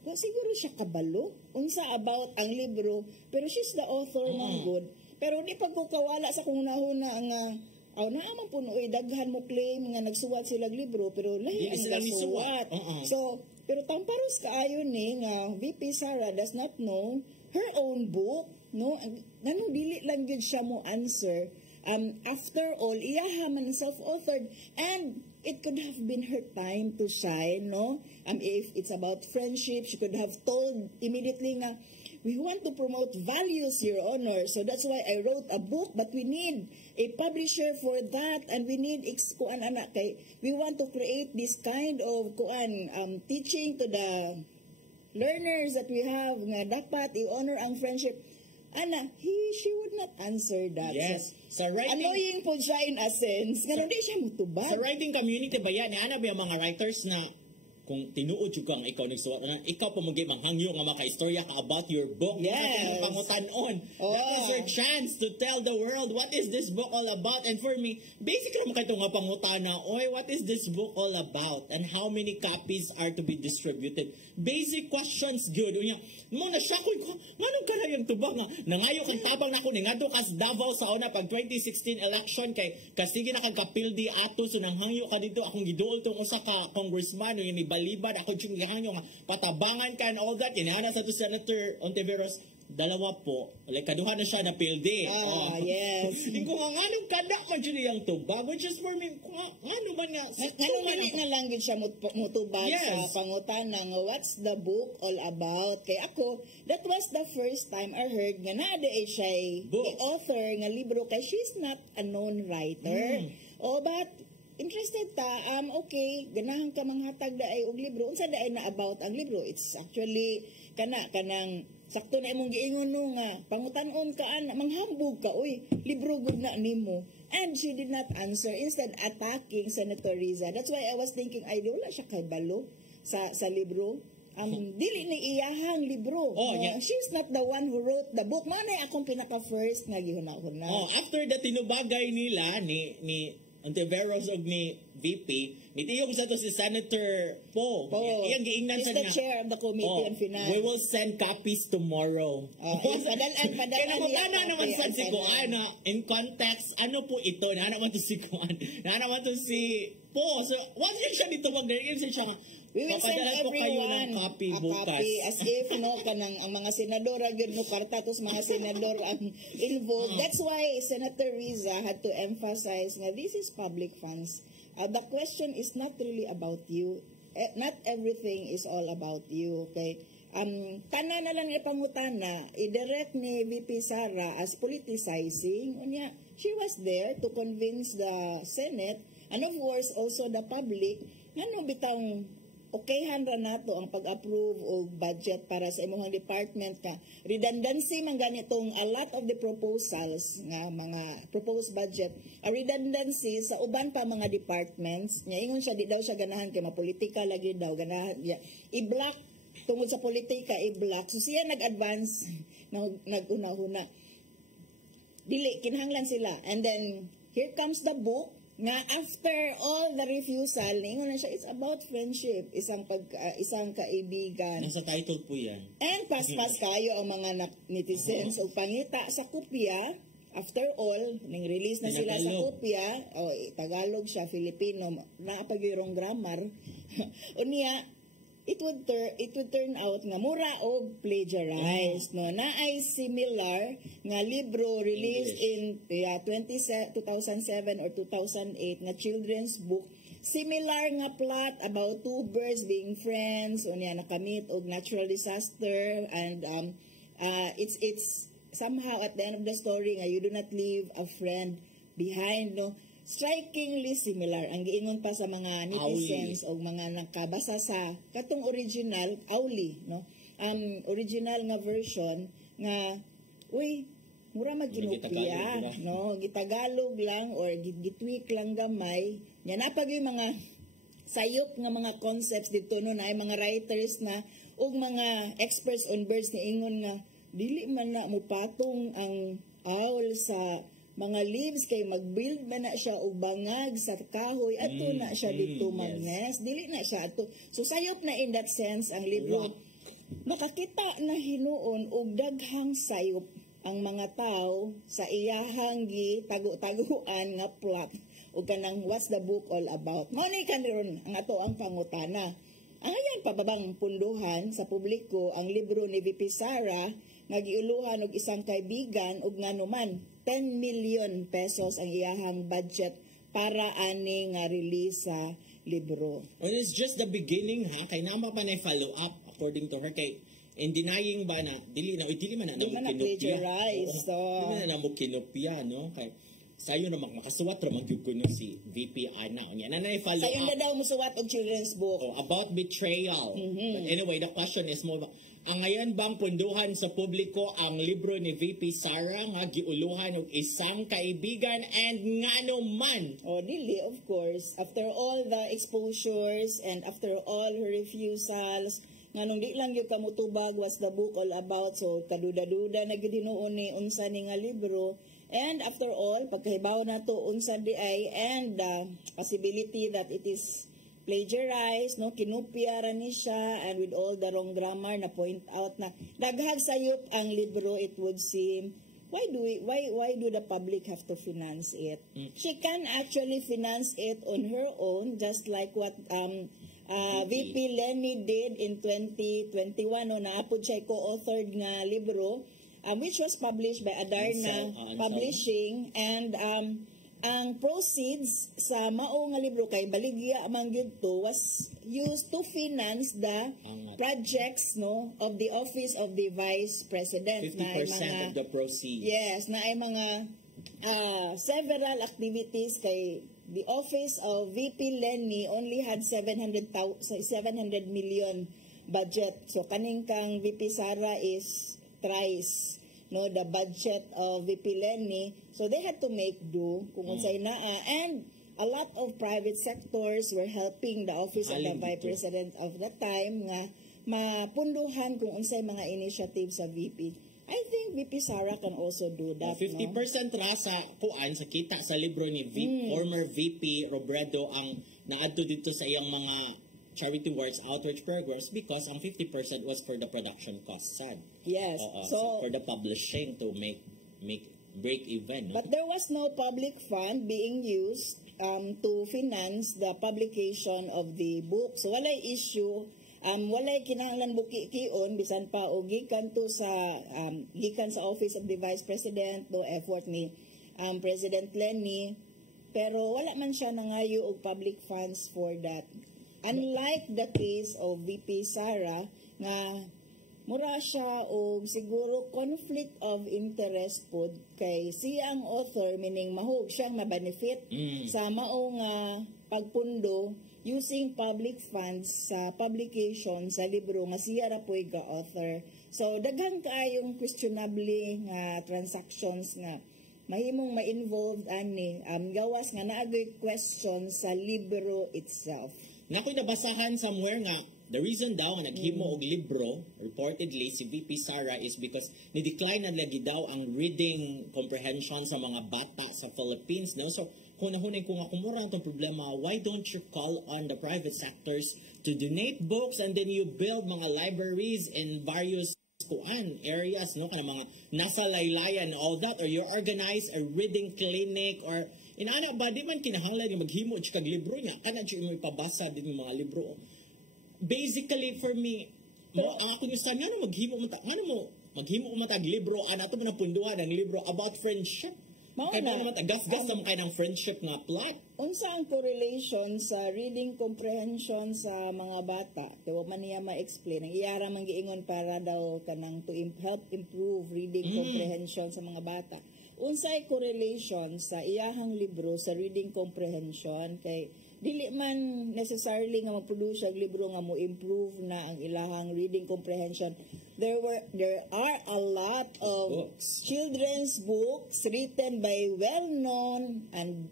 siguro siya kabalo unsa about ang libro pero she's the author ng good. Pero di pag ko kawala sa kung nahuna nga naaman po nooy daghan mo claim nga nagsuwat sila og libro pero lahi Di ang sila nagsuwat. nisuwat. So pero tamparos kaayo ni nga VP Sara does not know her own book, no? Ganun dili lang gyud siya mo answer. After all, iyaha man self-authored and it could have been her time to shine, no? If it's about friendship, she could have told immediately nga, we want to promote values, Your Honor. So that's why I wrote a book, but we need a publisher for that, and we need we want to create this kind of teaching to the learners that we have nga dapat i-honor ang friendship. She would not answer that. Yes. So, Sa writing annoying po siya in a sense. Nga di siya mutubag. sa writing community ba yan, ana ba yung mga writers na kung tinuod yung kang ikaw nagsuwat na ikaw pa maging manghangyo nga makaistorya ka about your book. Yes. Pangutan-on. Oh. That is your chance to tell the world what is this book all about. And for me, basic naman kayo nga pangutana, what is this book all about? And how many copies are to be distributed? Basic questions, good. Unya, mo na siya ko, nganong ka na yung tubag nga, nangayo kang tabang na ko, nga kas Davao sa una pag 2016 election kay kasige na kang kapildi ato, so nanghangyo ka dito, akong giduol tong usa ka congressman, yung balibad ako yung gihangyo nga patabangan ka and all that, inana sa to Senator Hontiveros, Dalawa po. Like, kaduha na siya na pildi. Yes. Kung nga nung kada man siya yung tubag, which is for me, kung nga naman nga. Ano na language siya mutubag Yes. sa pangutanang what's the book all about? Kay ako, that was the first time I heard nga naada siya Book. author nga libro kay she's not a known writer. But interested ta, okay, ganahan ka manghatag daay og libro. Unsa daay na about ang libro? It's actually kanang sakto na imong giingon no nga pangutan-on ka ana manghambog ka uy libro gud na nimo, and she did not answer, instead attacking Senator Riza. That's why I was thinking ay wala siya kay balo sa libro. Dili ni iyahang libro. Yeah. She's not the one who wrote the book. Manay akong pinaka first nga gihuna-huna. After the tinubagay nila ni Antiveros og ni VP, nitiyong sa to si Senator Po. Iyang giingnan He's sa the chair of the Committee on Finance. We will send copies tomorrow. Padala Kaya naman sa si Kuan na in context, ano po ito? Nana naman to si Kuan. Nana naman to si Po. So, once siya dito mag-direct siya nga, we will send papadala ko kayo everyone ng copy a bukas. copy as if no kanang ang mga senador agad mo karta tapos mga senador ang involved. That's why Senator Riza had to emphasize na this is public funds. The question is not really about you. Not everything is all about you. Okay? Tanan na lang ipangutana, i-direct ni VP Sara as politicizing. Unya, she was there to convince the Senate and of course also the public ngano bitang okayhan ra nato ang pag-approve og budget para sa imong department ka. Redundancy man ganitong a lot of the proposals nga mga proposed budget, a redundancy sa uban pa mga departments. Nya ingon siya di daw siya ganahan kay mapolitika lagi daw ganahan niya. I-block tungod sa politika i-block. So siya nag-advance nag-una-una. Dili kinahanglan sila. And then here comes the book nga after all the refusal, ningon na siya, it's about friendship, isang kaibigan. Nasa title po yan. And paspas kayo ang mga netizens o pangita sa kopya. After all, ning release na sila sa kopya, Tagalog siya, Filipino, naapagirong grammar. Unya, it would turn out nga mura og plagiarized, no, naay similar nga libro released in 2007 or 2008 nga children's book, similar nga plot about two birds being friends, unya nakamit og natural disaster, and it's somehow at the end of the story nga you do not leave a friend behind, no. Strikingly similar ang giingon pa sa mga netizens o mga nakabasa sa katong original Auli, no, original nga version nga uy mura magginopia, no, gitagalog lang or gitweak lang gamay nya napag yung mga sayop nga mga concepts dito, no, na ay mga writers na ug mga experts on birds ni ingon nga dili man na mo patong ang owl sa mga leaves kay mag-build man na siya og bangag sa kahoy ato na siya dito mag-nest, dili na siya ato. So sayop na in that sense ang libro. Makakita na hinuon og daghang sayop ang mga tao sa iyahang tago-taguan nga plot ug kanang what's the book all about. Mao ni karon ang ato ang pangutana. Ang ayan pababang punduhan sa publiko ang libro ni VP Sara nga giuluhan og isang kaibigan ug nganuman 10 million pesos ang iyahang budget para ani nga release sa libro. Well, it's just the beginning ha, kay nama pa na follow up according to her kay in denying ba na dili man na plagiarize. Dili na mo kinopya, no, kay sayo na makasuwat ra magyud si VP Ana unya na follow sayo up. Sayo na daw musuwat og children's book about betrayal. But anyway, the question is mo ang ngayon bang punduhan sa publiko ang libro ni VP Sara nga giuluhan og isang kaibigan and ngano man? Dili, of course. After all the exposures and after all her refusals, nganong di lang yung kamutubag what's the book all about, so kaduda-duda na gid hinuon ni unsa ni nga libro. And after all, pagkahibaw na to unsa di ay and the possibility that it is plagiarized, no, kinopya ra ni siya and with all the wrong grammar na point out na daghang sayop ang libro, it would seem why do the public have to finance it? She can actually finance it on her own, just like what VP Lenny did in 2021 no, naapod siya co-authored nga libro which was published by Adarna Ansel. Publishing, and ang proceeds sa mao nga libro kay baligya man gyud to was used to finance the projects of the office of the vice president. 50% of the proceeds. Yes, na ay mga several activities kay the office of VP Lenny only had 700 million budget. So kaning kang VP Sara is thrice the budget of VP Lenny. So they had to make do kung unsay naa, and a lot of private sectors were helping the office of the vice president of the time nga mapunduhan kung unsay mga initiatives sa VP. I think VP Sara can also do that. 50% ra sa kuan sa kita sa libro ni former VP Robredo ang naadto dito sa iyang mga charity works outreach programs, because ang 50% was for the production cost sad. Yes. So for the publishing to make break even. But there was no public fund being used to finance the publication of the book. So walay issue, walay kinahanglan buki-kion bisan pa og gikan sa office of the vice president, no effort ni President Lenny, pero wala man siya nangayo og public funds for that. Unlike the case of VP Sara nga mura siya og siguro conflict of interest pod kay siya ang author, meaning mahug siyang ma-benefit sa mao nga pagpundo using public funds sa publication sa libro nga siya ra po'y ga-author. So daghan kaayong questionable nga transactions nga mahimong ma-involved ani gawas nga naagoy questions sa libro itself. Nakoy nabasahan somewhere nga the reason daw nga naghimo og libro reportedly si VP Sara is because ni-decline na lagi daw ang reading comprehension sa mga bata sa Philippines, no? So kung nahunay ko nga kumura itong problema, why don't you call on the private sectors to donate books, and then you build mga libraries in various areas, no, kana mga nasa laylayan and all that, or you organize a reading clinic, or inaana ba di man kinahanglan yung maghimo og kag libro niya kana jud mo ipabasa din yung mga libro. Basically for me, mo ang ako gusto nga maghimo mo tag libro ana to man punduhan ang libro about friendship. Kaya naman gas-gas naman kayo ng friendship nga plot. Unsa ang correlation sa reading comprehension sa mga bata? Kaya man niya ma-explain. Ang iyara man giingon para daw kanang to help improve reading comprehension sa mga bata. Unsay correlation sa iyahang libro sa reading comprehension? Kay dili man necessarily nga mag-produce og libro nga mo improve na ang ilahang reading comprehension. There are a lot of children's books written by well-known and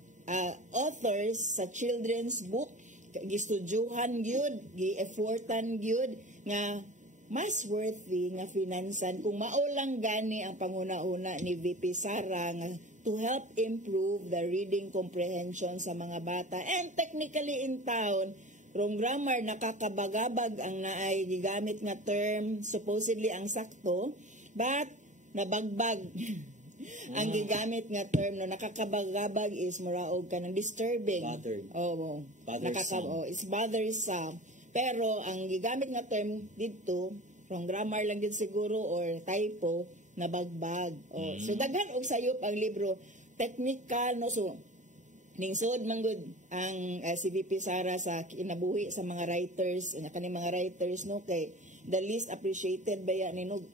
authors sa children's book, gistudyuhan gyud, gi-effortan gyud nga mas worthy nga finansan kung maulang gani ang panguna-una ni VP Sara nga to help improve the reading comprehension sa mga bata. And technically in town, wrong grammar, nakakabagabag ang naay gigamit nga term, supposedly ang sakto, but nabagbag ang gigamit nga term no nakakabagabag is muraog ka ng disturbing. It's bothersome. Pero ang gigamit nga term dito, wrong grammar lang din siguro or typo, nabagbag. So daghan og sayop ang libro, technical no, so ningsod man gud ang si VP Sara sa kinabuhi sa mga writers, kaning mga writers no, kay the least appreciated baya ninog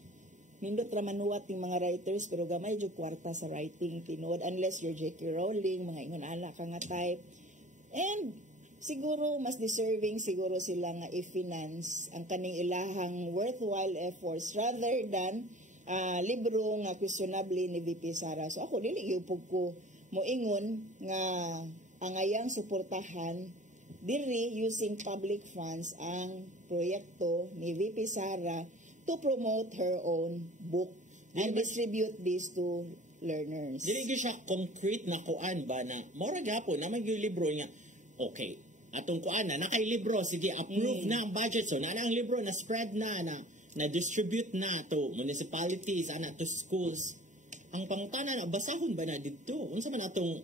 nindot ra manuwat ng mga writers pero gamay jud kwarta sa writing tinuod unless you're J.K. Rowling, mga ingon ana ka nga type. And siguro mas deserving siguro sila nga i-finance ang kaning ilahang worthwhile efforts rather than libro nga questionable ni VP Sara. So ako dili gyud ko moingon nga angayang suportahan diri using public funds ang proyekto ni VP Sara to promote her own book and distribute this to learners. Dili gyud siya concrete na kuan ba na mora gyapon naman gyud libro niya. Okay, atong kuan na nakay libro, sige approve na ang budget, so na ang libro na spread na distribute na to municipalities, to schools. Ang pangutana na basahon ba na dito? Unsa man atong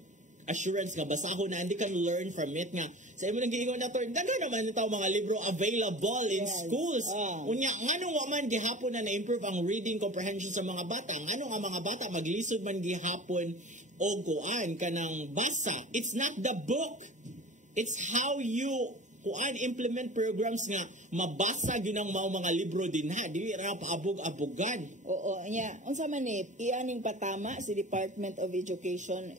assurance nga basahon na hindi ka learn from it nga sa imo nang giingon na to daga naman ito mga libro available in schools unya ngano wa man gihapon na na-improve ang reading comprehension sa mga bata ngano nga mga bata maglisod man gihapon og kuan kanang basa. It's not the book, it's how you kuan implement programs nga mabasa gyud ang mga libro dinha dili ra paabog-abogan. Oo nya unsa man ni iyaning patama si Department of Education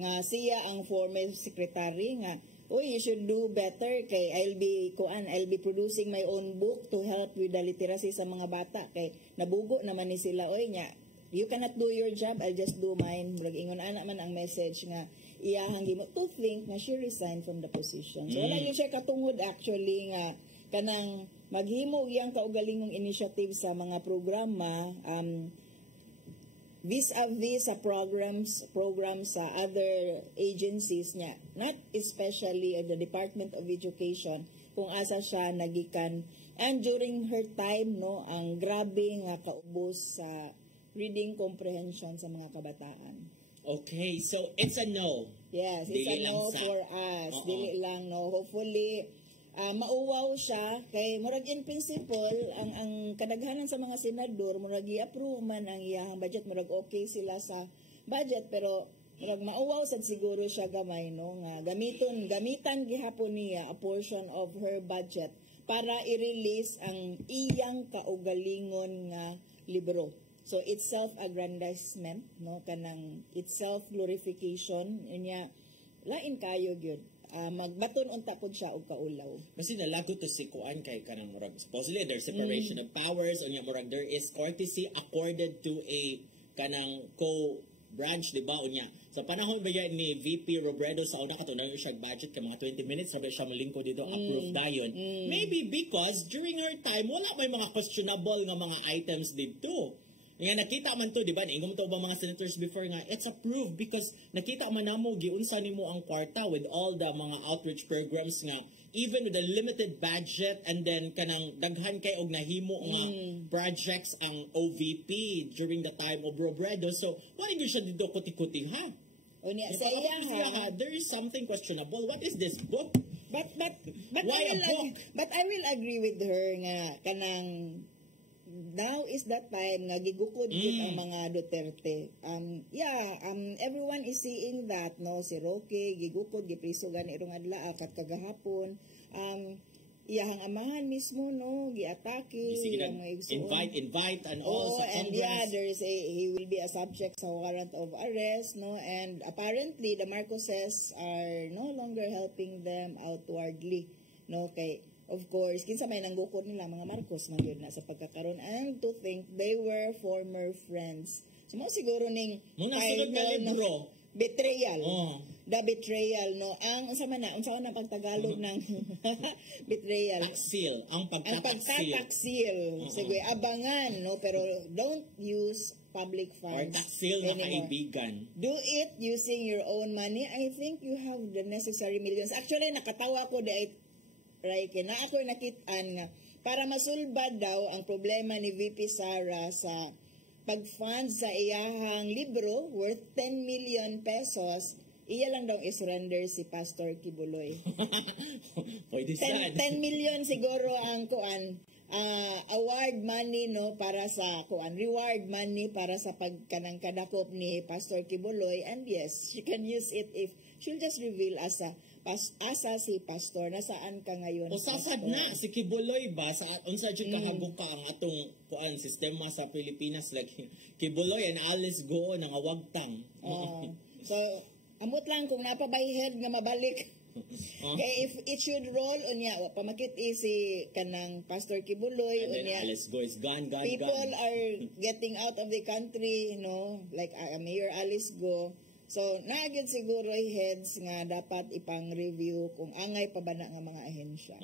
nga siya ang former secretary nga you should do better kay I'll be producing my own book to help with the literacy sa mga bata kay nabugo naman ni sila nya you cannot do your job, I'll just do mine. Murag ingon ana man ang message nga iyahang gimo to think nga she resigned from the position. So wala yun siya katungod actually nga kanang maghimo iyang kaugalingong initiative sa mga programa vis-a-vis sa programs sa other agencies niya, not especially the Department of Education kung asa siya nagikan and during her time no ang grabe nga kaubos sa reading comprehension sa mga kabataan. Okay, so it's a no. Yes, it's Dili a no for us. Dili lang no. Hopefully mauwaw siya kay murag in principle ang kadaghanan sa mga senador murag i-approve man ang iyang budget murag okay sila sa budget pero murag mauwaw sad siguro siya gamay no nga gamitan gihapon niya a portion of her budget para i-release ang iyang kaugalingon nga libro. So it's self-aggrandizement no kanang it's self-glorification niya lain kayo gyud. Magbaton unta pud siya og kaulaw. Kasi nalago to si kuan kay kanang murag supposedly there's separation of powers unya murag there is courtesy accorded to a kanang co-branch di ba unya sa panahon ba yan ni VP Robredo sa una katunayan siya budget ka mga 20 minutes sabi siya malingkod dito approve dayon maybe because during her time wala may mga questionable nga mga items dito. Nga nakita man to, di ba? Ingom to ba mga senators before nga, it's approved because nakita man namo giunsa nimo ang kwarta with all the mga outreach programs nga even with a limited budget and then kanang daghan kay og nahimo nga projects ang OVP during the time of Robredo. So, wala gyud siya dito kuti-kuti ha? Unya sa iya there is something questionable. What is this book? But Why a book? But I will agree with her nga kanang now is that time nga gigukod ang mga Duterte. Everyone is seeing that no si Roque gigukod gipriso gani irong adla kat kagahapon. Iyahang amahan mismo no giatake ang mga igsoon. invite and all sa and Congress. he will be a subject sa warrant of arrest no and apparently the Marcoses are no longer helping them outwardly no kay of course, kinsa may nanggukod nila mga Marcos man yun na sa pagkakaroon and to think they were former friends. So mo siguro ning sunod na libro betrayal. The betrayal no ang unsa man na pagtagalog ng betrayal. Taksil, ang pagtataksil. Sige, abangan no pero don't use public funds. Or taksil na kaibigan. Do it using your own money. I think you have the necessary millions. Actually nakatawa ko dahil right, na ako nakitaan nga para masulbad daw ang problema ni VP Sara sa pag-fund sa iyahang libro worth 10 million pesos, iya lang daw i-surrender si Pastor Kibuloy. 10 million siguro ang kuan award money no para sa kuan reward money para sa pagkanang kadakop ni Pastor Kibuloy and yes, she can use it if she'll just reveal asa si pastor nasaan ka ngayon usasad na si Kibuloy ba sa unsa jud kahabuka ang atong kuan sistema sa Pilipinas like Kibuloy and Alice Go nang awagtang so amot lang kung napabayhead nga mabalik kay if it should roll unya pamakit si kanang Pastor Kibuloy unya Alice Go is gone people are getting out of the country like Mayor Alice Go. So, naagad siguro heads nga dapat ipang-review kung angay pa ba na nga mga ahensya.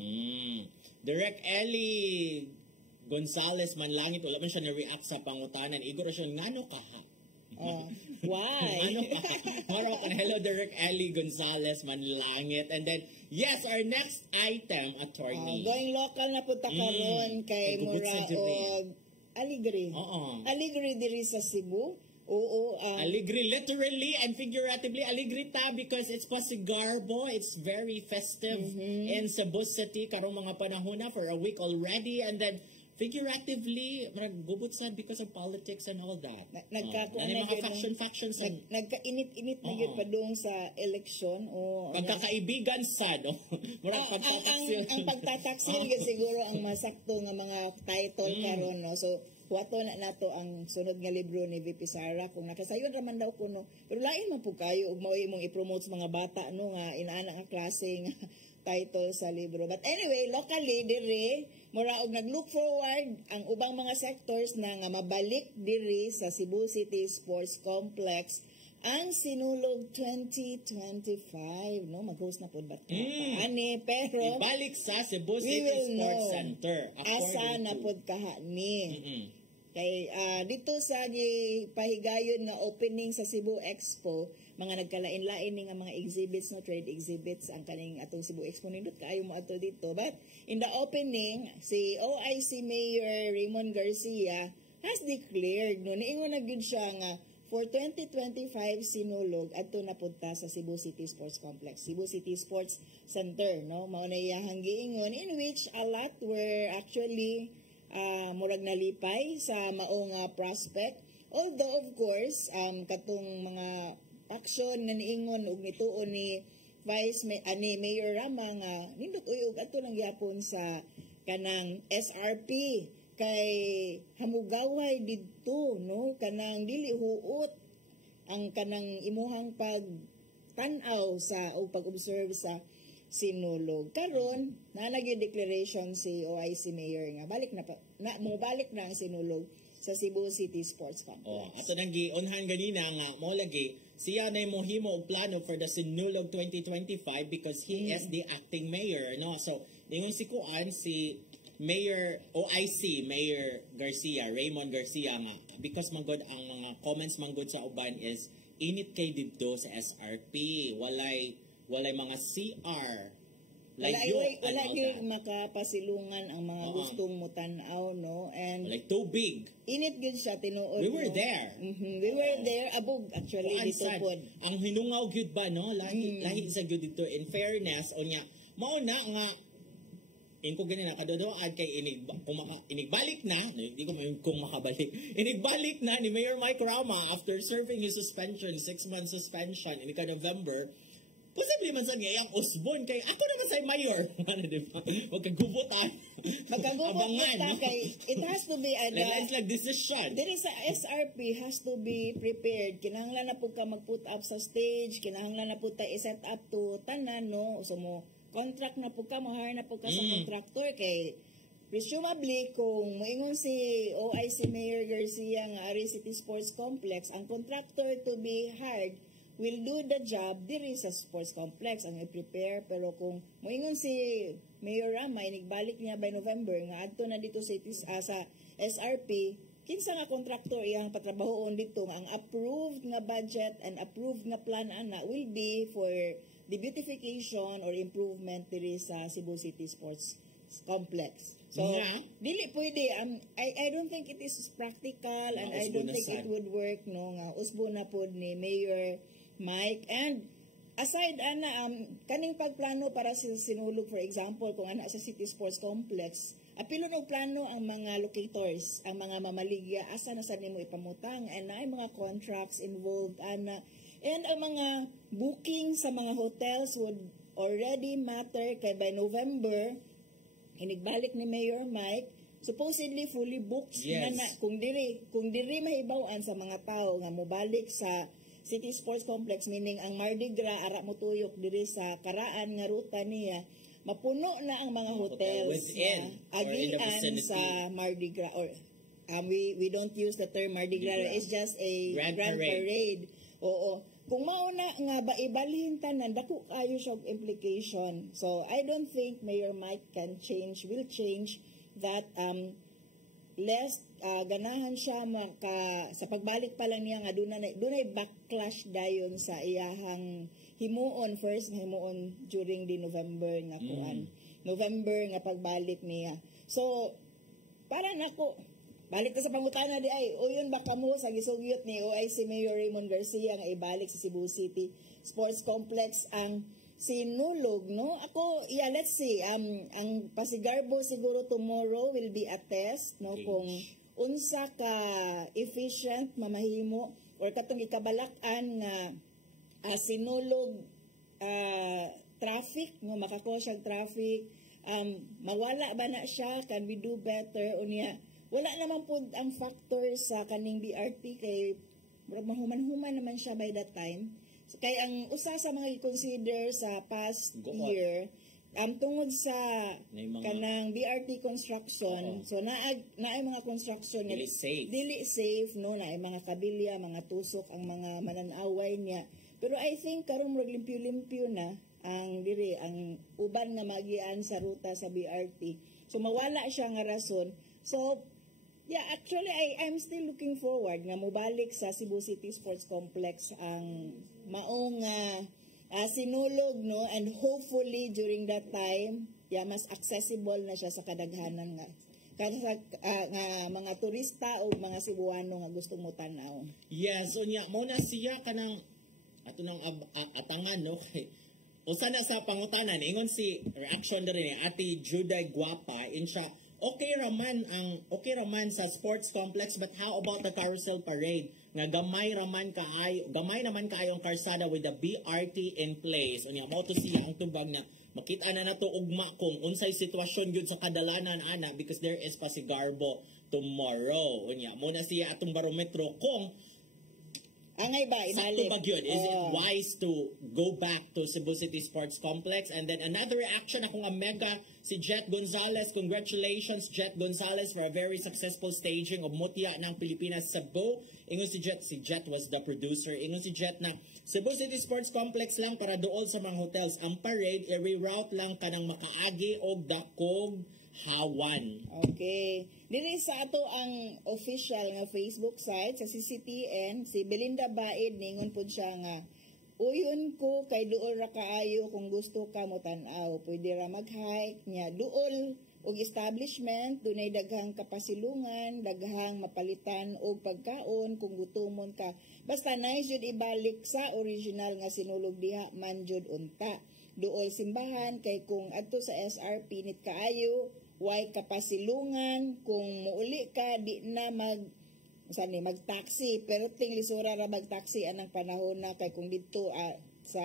Direct Ellie Gonzales Manlangit, wala man siya na-react sa pangutanan. Igor siya, ngano ka ha? Why? Ngano ka ha? Hello, Direct Ellie Gonzales Manlangit. And then, yes, our next item, attorney. Going local na punta karon kay Mura o Aligre. Aligre diri sa Cebu. Oo, Aligri literally and figuratively aligri ta because it's Pasigarbo, it's very festive in Cebu City karong mga panahon na for a week already, and then figuratively naggubot sad because of politics and all that. Nagkakuan na na mga yun, factions and nagkainit-init na yun pa doon sa election. pagkakaibigan sad. Murag pagtataksil. Ang pagtataksil yun siguro ang masakto nga mga title karon, no? So wato na nato ang sunod nga libro ni VP Sara kung nakasayon raman daw kuno, pero lain man po kayo ug mao imong i-promote sa mga bata no nga inaana nga klase nga title sa libro. But anyway, locally diri mura og nag-look forward ang ubang mga sectors na nga mabalik diri sa Cebu City Sports Complex ang Sinulog 2025, no? Mag-host na po ba? Ani, pero ibalik sa Cebu we City will Sports know Center. asa na pod kahani. Kay dito sa pahigayon nga opening sa Cebu Expo, mga nagkalain-lain ni nga mga exhibits, no, trade exhibits ang kaning atong Cebu Expo, nindot kaayo mo ato dito. But in the opening, si OIC Mayor Raymond Garcia has declared, no, niingon na gyud siya nga for 2025 Sinulog adto na punta sa Cebu City Sports Complex, Cebu City Sports Center, no, mao na iyang giingon, in which a lot were actually murag nalipay sa maong prospect. Although of course katong mga action nga niingon ug nituon ni Mayor Rama nga nindot uyog adto lang gyapon sa kanang SRP kay hamugaway didto, no, kanang dili huot ang kanang imuhang pagtan-aw sa o pag-observe sa Sinulog. Karon na nagyo declaration si OIC Mayor nga balik na mobalik na ang Sinulog sa Cebu City Sports Complex. Ato nang giunhan ganina nga mo lagi siya na mohimo og plano for the Sinulog 2025 because he is the acting mayor, no. So dingon si kuan si Mayor OIC, Mayor Garcia, Raymond Garcia nga, because manggod ang mga comments manggod sa uban is init kay didto sa SRP, walay mga CR, wala yung makapasilungan ang mga gustong mutanaw, no, and like too big. Init gyud siya tinuod. We were there. We were there above actually dito pod. Ang hinungaw gyud ba, no, lahi sa gyud dito. In fairness, onya mao na nga ko ganina kadodoad kay inigbalik na, hindi ko kung makabalik. Inigbalik na ni Mayor Mike Rama after serving his suspension, 6-month suspension in November. Posible man sa ngayang usbon kay ako naman sa mayor. Ano di ba? Wag kang gubutan. Magkagubot ta kay it has to be like decision. There is a SRP has to be prepared. Kinahanglan na pud ka mag-put up sa stage, kinahanglan na pud ta i-set up to tanan, no. So mo contract na pud ka, mo-hire na pud ka sa contractor kay presumably kung moingon si OIC Mayor Garcia nga Ari City Sports Complex, ang contractor to be hired will do the job diri sa sports complex ang i-prepare. Pero kung moingon si Mayor Rama inigbalik niya by November nga adto na dito sa SRP, kinsa nga contractor iyang patrabahoon dito nga ang approved nga budget and approved nga plan ana will be for the beautification or improvement diri sa Cebu City Sports Complex. So dili pwede I don't think it is practical and I don't think it would work, no, nga usbo na pod ni Mayor Mike. And aside ana kaning pagplano para sa Sinulog, for example, kung ana sa City Sports Complex, apilo og plano ang mga locators, ang mga mamaligya asa na sa nimo ipamutang, and ay mga contracts involved ana, and ang mga booking sa mga hotels would already matter kay by November inigbalik ni Mayor Mike supposedly fully booked na kung diri mahibaw-an sa mga tao nga mobalik sa City Sports Complex, meaning ang Mardi Gras ara mo tuyok diri sa karaan nga ruta niya, mapuno na ang mga hotels agian sa Mardi Gras, or we don't use the term Mardi Gras, it's just a grand parade. Oo, kung mao na nga ba ibalhin tanan dako kayo siya implication. So I don't think Mayor Mike will change that lest ganahan siya sa pagbalik pa lang niya nga dunay backlash dayon sa iyahang himuon during the November nga November nga pagbalik niya. So para nako balik ta sa pangutana di ay, uyon ba kamo sa gisugyot ni OIC Mayor Raymond Garcia nga ibalik sa Cebu City Sports Complex ang sinulog, no? Ako, yeah, let's see. Ang Pasigarbo siguro tomorrow will be a test, no? Kung unsa ka efficient mamahimo or katong ikabalak-an nga sinulog traffic, no? Makakuha siyang traffic. Mawala ba na siya? Can we do better? Unya, wala naman po ang factor sa kaning BRT kay mahuman-human naman siya by that time. So, kaya ang usa sa mga i-consider sa past year, tungod sa kanang BRT construction, so naay mga construction dili safe, no, naay mga kabilya, mga tusok ang mga mananaway niya. Pero I think karon murag limpyo-limpyo na ang uban nga magian sa ruta sa BRT. So mawala siya nga rason. So yeah, actually I'm still looking forward nga mobalik sa Cebu City Sports Complex ang maong sinulog, no, and hopefully during that time mas accessible na siya sa kadaghanan nga mga turista o mga Cebuano nga gustong mo tanaw. Yes, unya mo na siya kanang ato nang atangan, no, kay usa na sa pangutanan ingon si reaction diri ni Ate Juday Guapa insya okay raman sa sports complex, but how about the carousel parade nga gamay naman kaayo ang karsada with the BRT in place. Unya mao to siya ang tubag na makita na nato ugma kung unsay sitwasyon gyud sa kadalanan ana because there is Pasigarbo tomorrow. Unya mo na siya atong barometro kung angay ba sakto ba yun? Is it wise to go back to Cebu City Sports Complex? And then another reaction akong mega si Jet Gonzalez. Congratulations Jet Gonzalez for a very successful staging of Mutya ng Pilipinas Cebu. Ingon si Jet was the producer. Ingon si Jet na Cebu City Sports Complex lang para dool sa mga hotels. Ang parade i-reroute lang kanang makaagi og dakog hawan. Okay. Dili sa ato ang official nga Facebook site sa CCTN, si Belinda Baid ningon pud siya nga uyon ko kay duol ra kaayo kung gusto ka mo tan-aw. Pwede ra mag-hike nya duol og establishment, dunay daghang kapasilungan, daghang mapalitan og pagkaon kung gutomon ka. Basta nice jud ibalik sa original nga sinulog diha man jud unta. Duol simbahan kay kung adto sa SRP nit kaayo way kapasilungan kung muuli ka di na mag-taxi pero ting lisura ra mag-taxi anang panahon na kay kung dito sa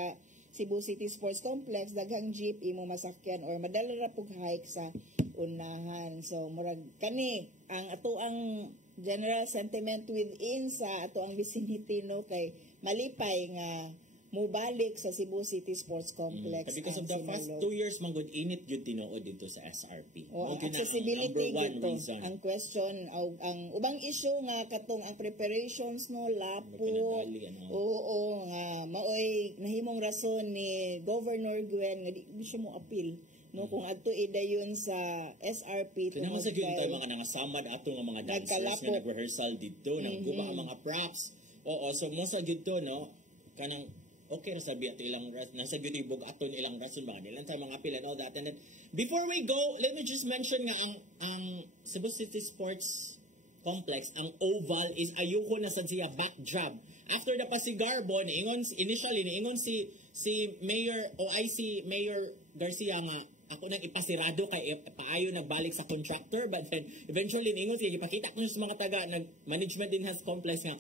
Cebu City Sports Complex daghang jeep imo masakyan or madala ra pug hike sa unahan. So murag kani ang ato ang general sentiment within sa ato ang vicinity, no, kay malipay nga mubalik sa Cebu City Sports Complex. Because of the past 2 years, manggod init yun tinuod dito sa SRP. Accessibility dito. Ang question, ang ubang issue nga katong ang preparations, no, lapo. Oo, nga, maoy, nahimong rason ni Governor Gwen, nga di siya mo appeal. No, kung adto idayon sa SRP. Kaya naman sa gyud tayo mga nangasamad ato nga mga dancers nga nag-rehearsal dito, nagguba ang mga props. Oo, so mo sa gyud to, no, kanang okay na sabi ato ilang nasa gyud aton ilang rason ba nilang sa mga appeal and all that. And then before we go, let me just mention nga ang Cebu City Sports Complex, ang oval is ayoko na sa siya backdrop. After the Pasigarbo, initially niingon si Mayor OIC Mayor Garcia nga ako nang ipasirado kay paayo nagbalik sa contractor, but then eventually niingon siya ipakita ko sa mga taga management din has complex nga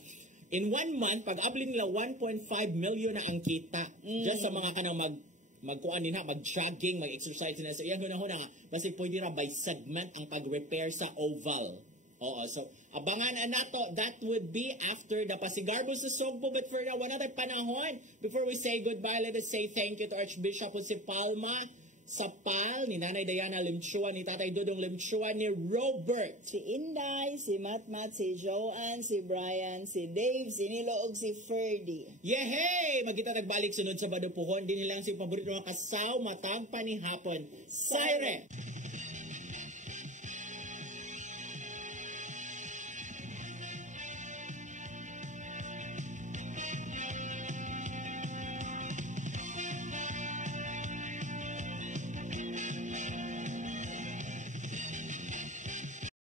in 1 month, pag-abli nila 1.5 million na ang kita just sa mga kanang magkuan din ha, mag-jogging, mag-exercise na. So, yan hunahuna nga, kasi pwede ra by segment ang pag-repair sa oval. Oo, so, abangan na nato, that would be after the Pasigarbo sa Sogbo, but for now, another panahon. Before we say goodbye, let us say thank you to Archbishop si Palma, sa PAL, ni Nanay Diana Limchua, ni Tatay Dudong Limchua, ni Robert. Si Inday, si Matmat, si Joanne, si Brian, si Dave, si Nilo, og si Ferdy. Yehey! Magkita nagbalik sunod sa Badupuhon. Din nilang si paborito mga kasaw, matang panihapon. Siren!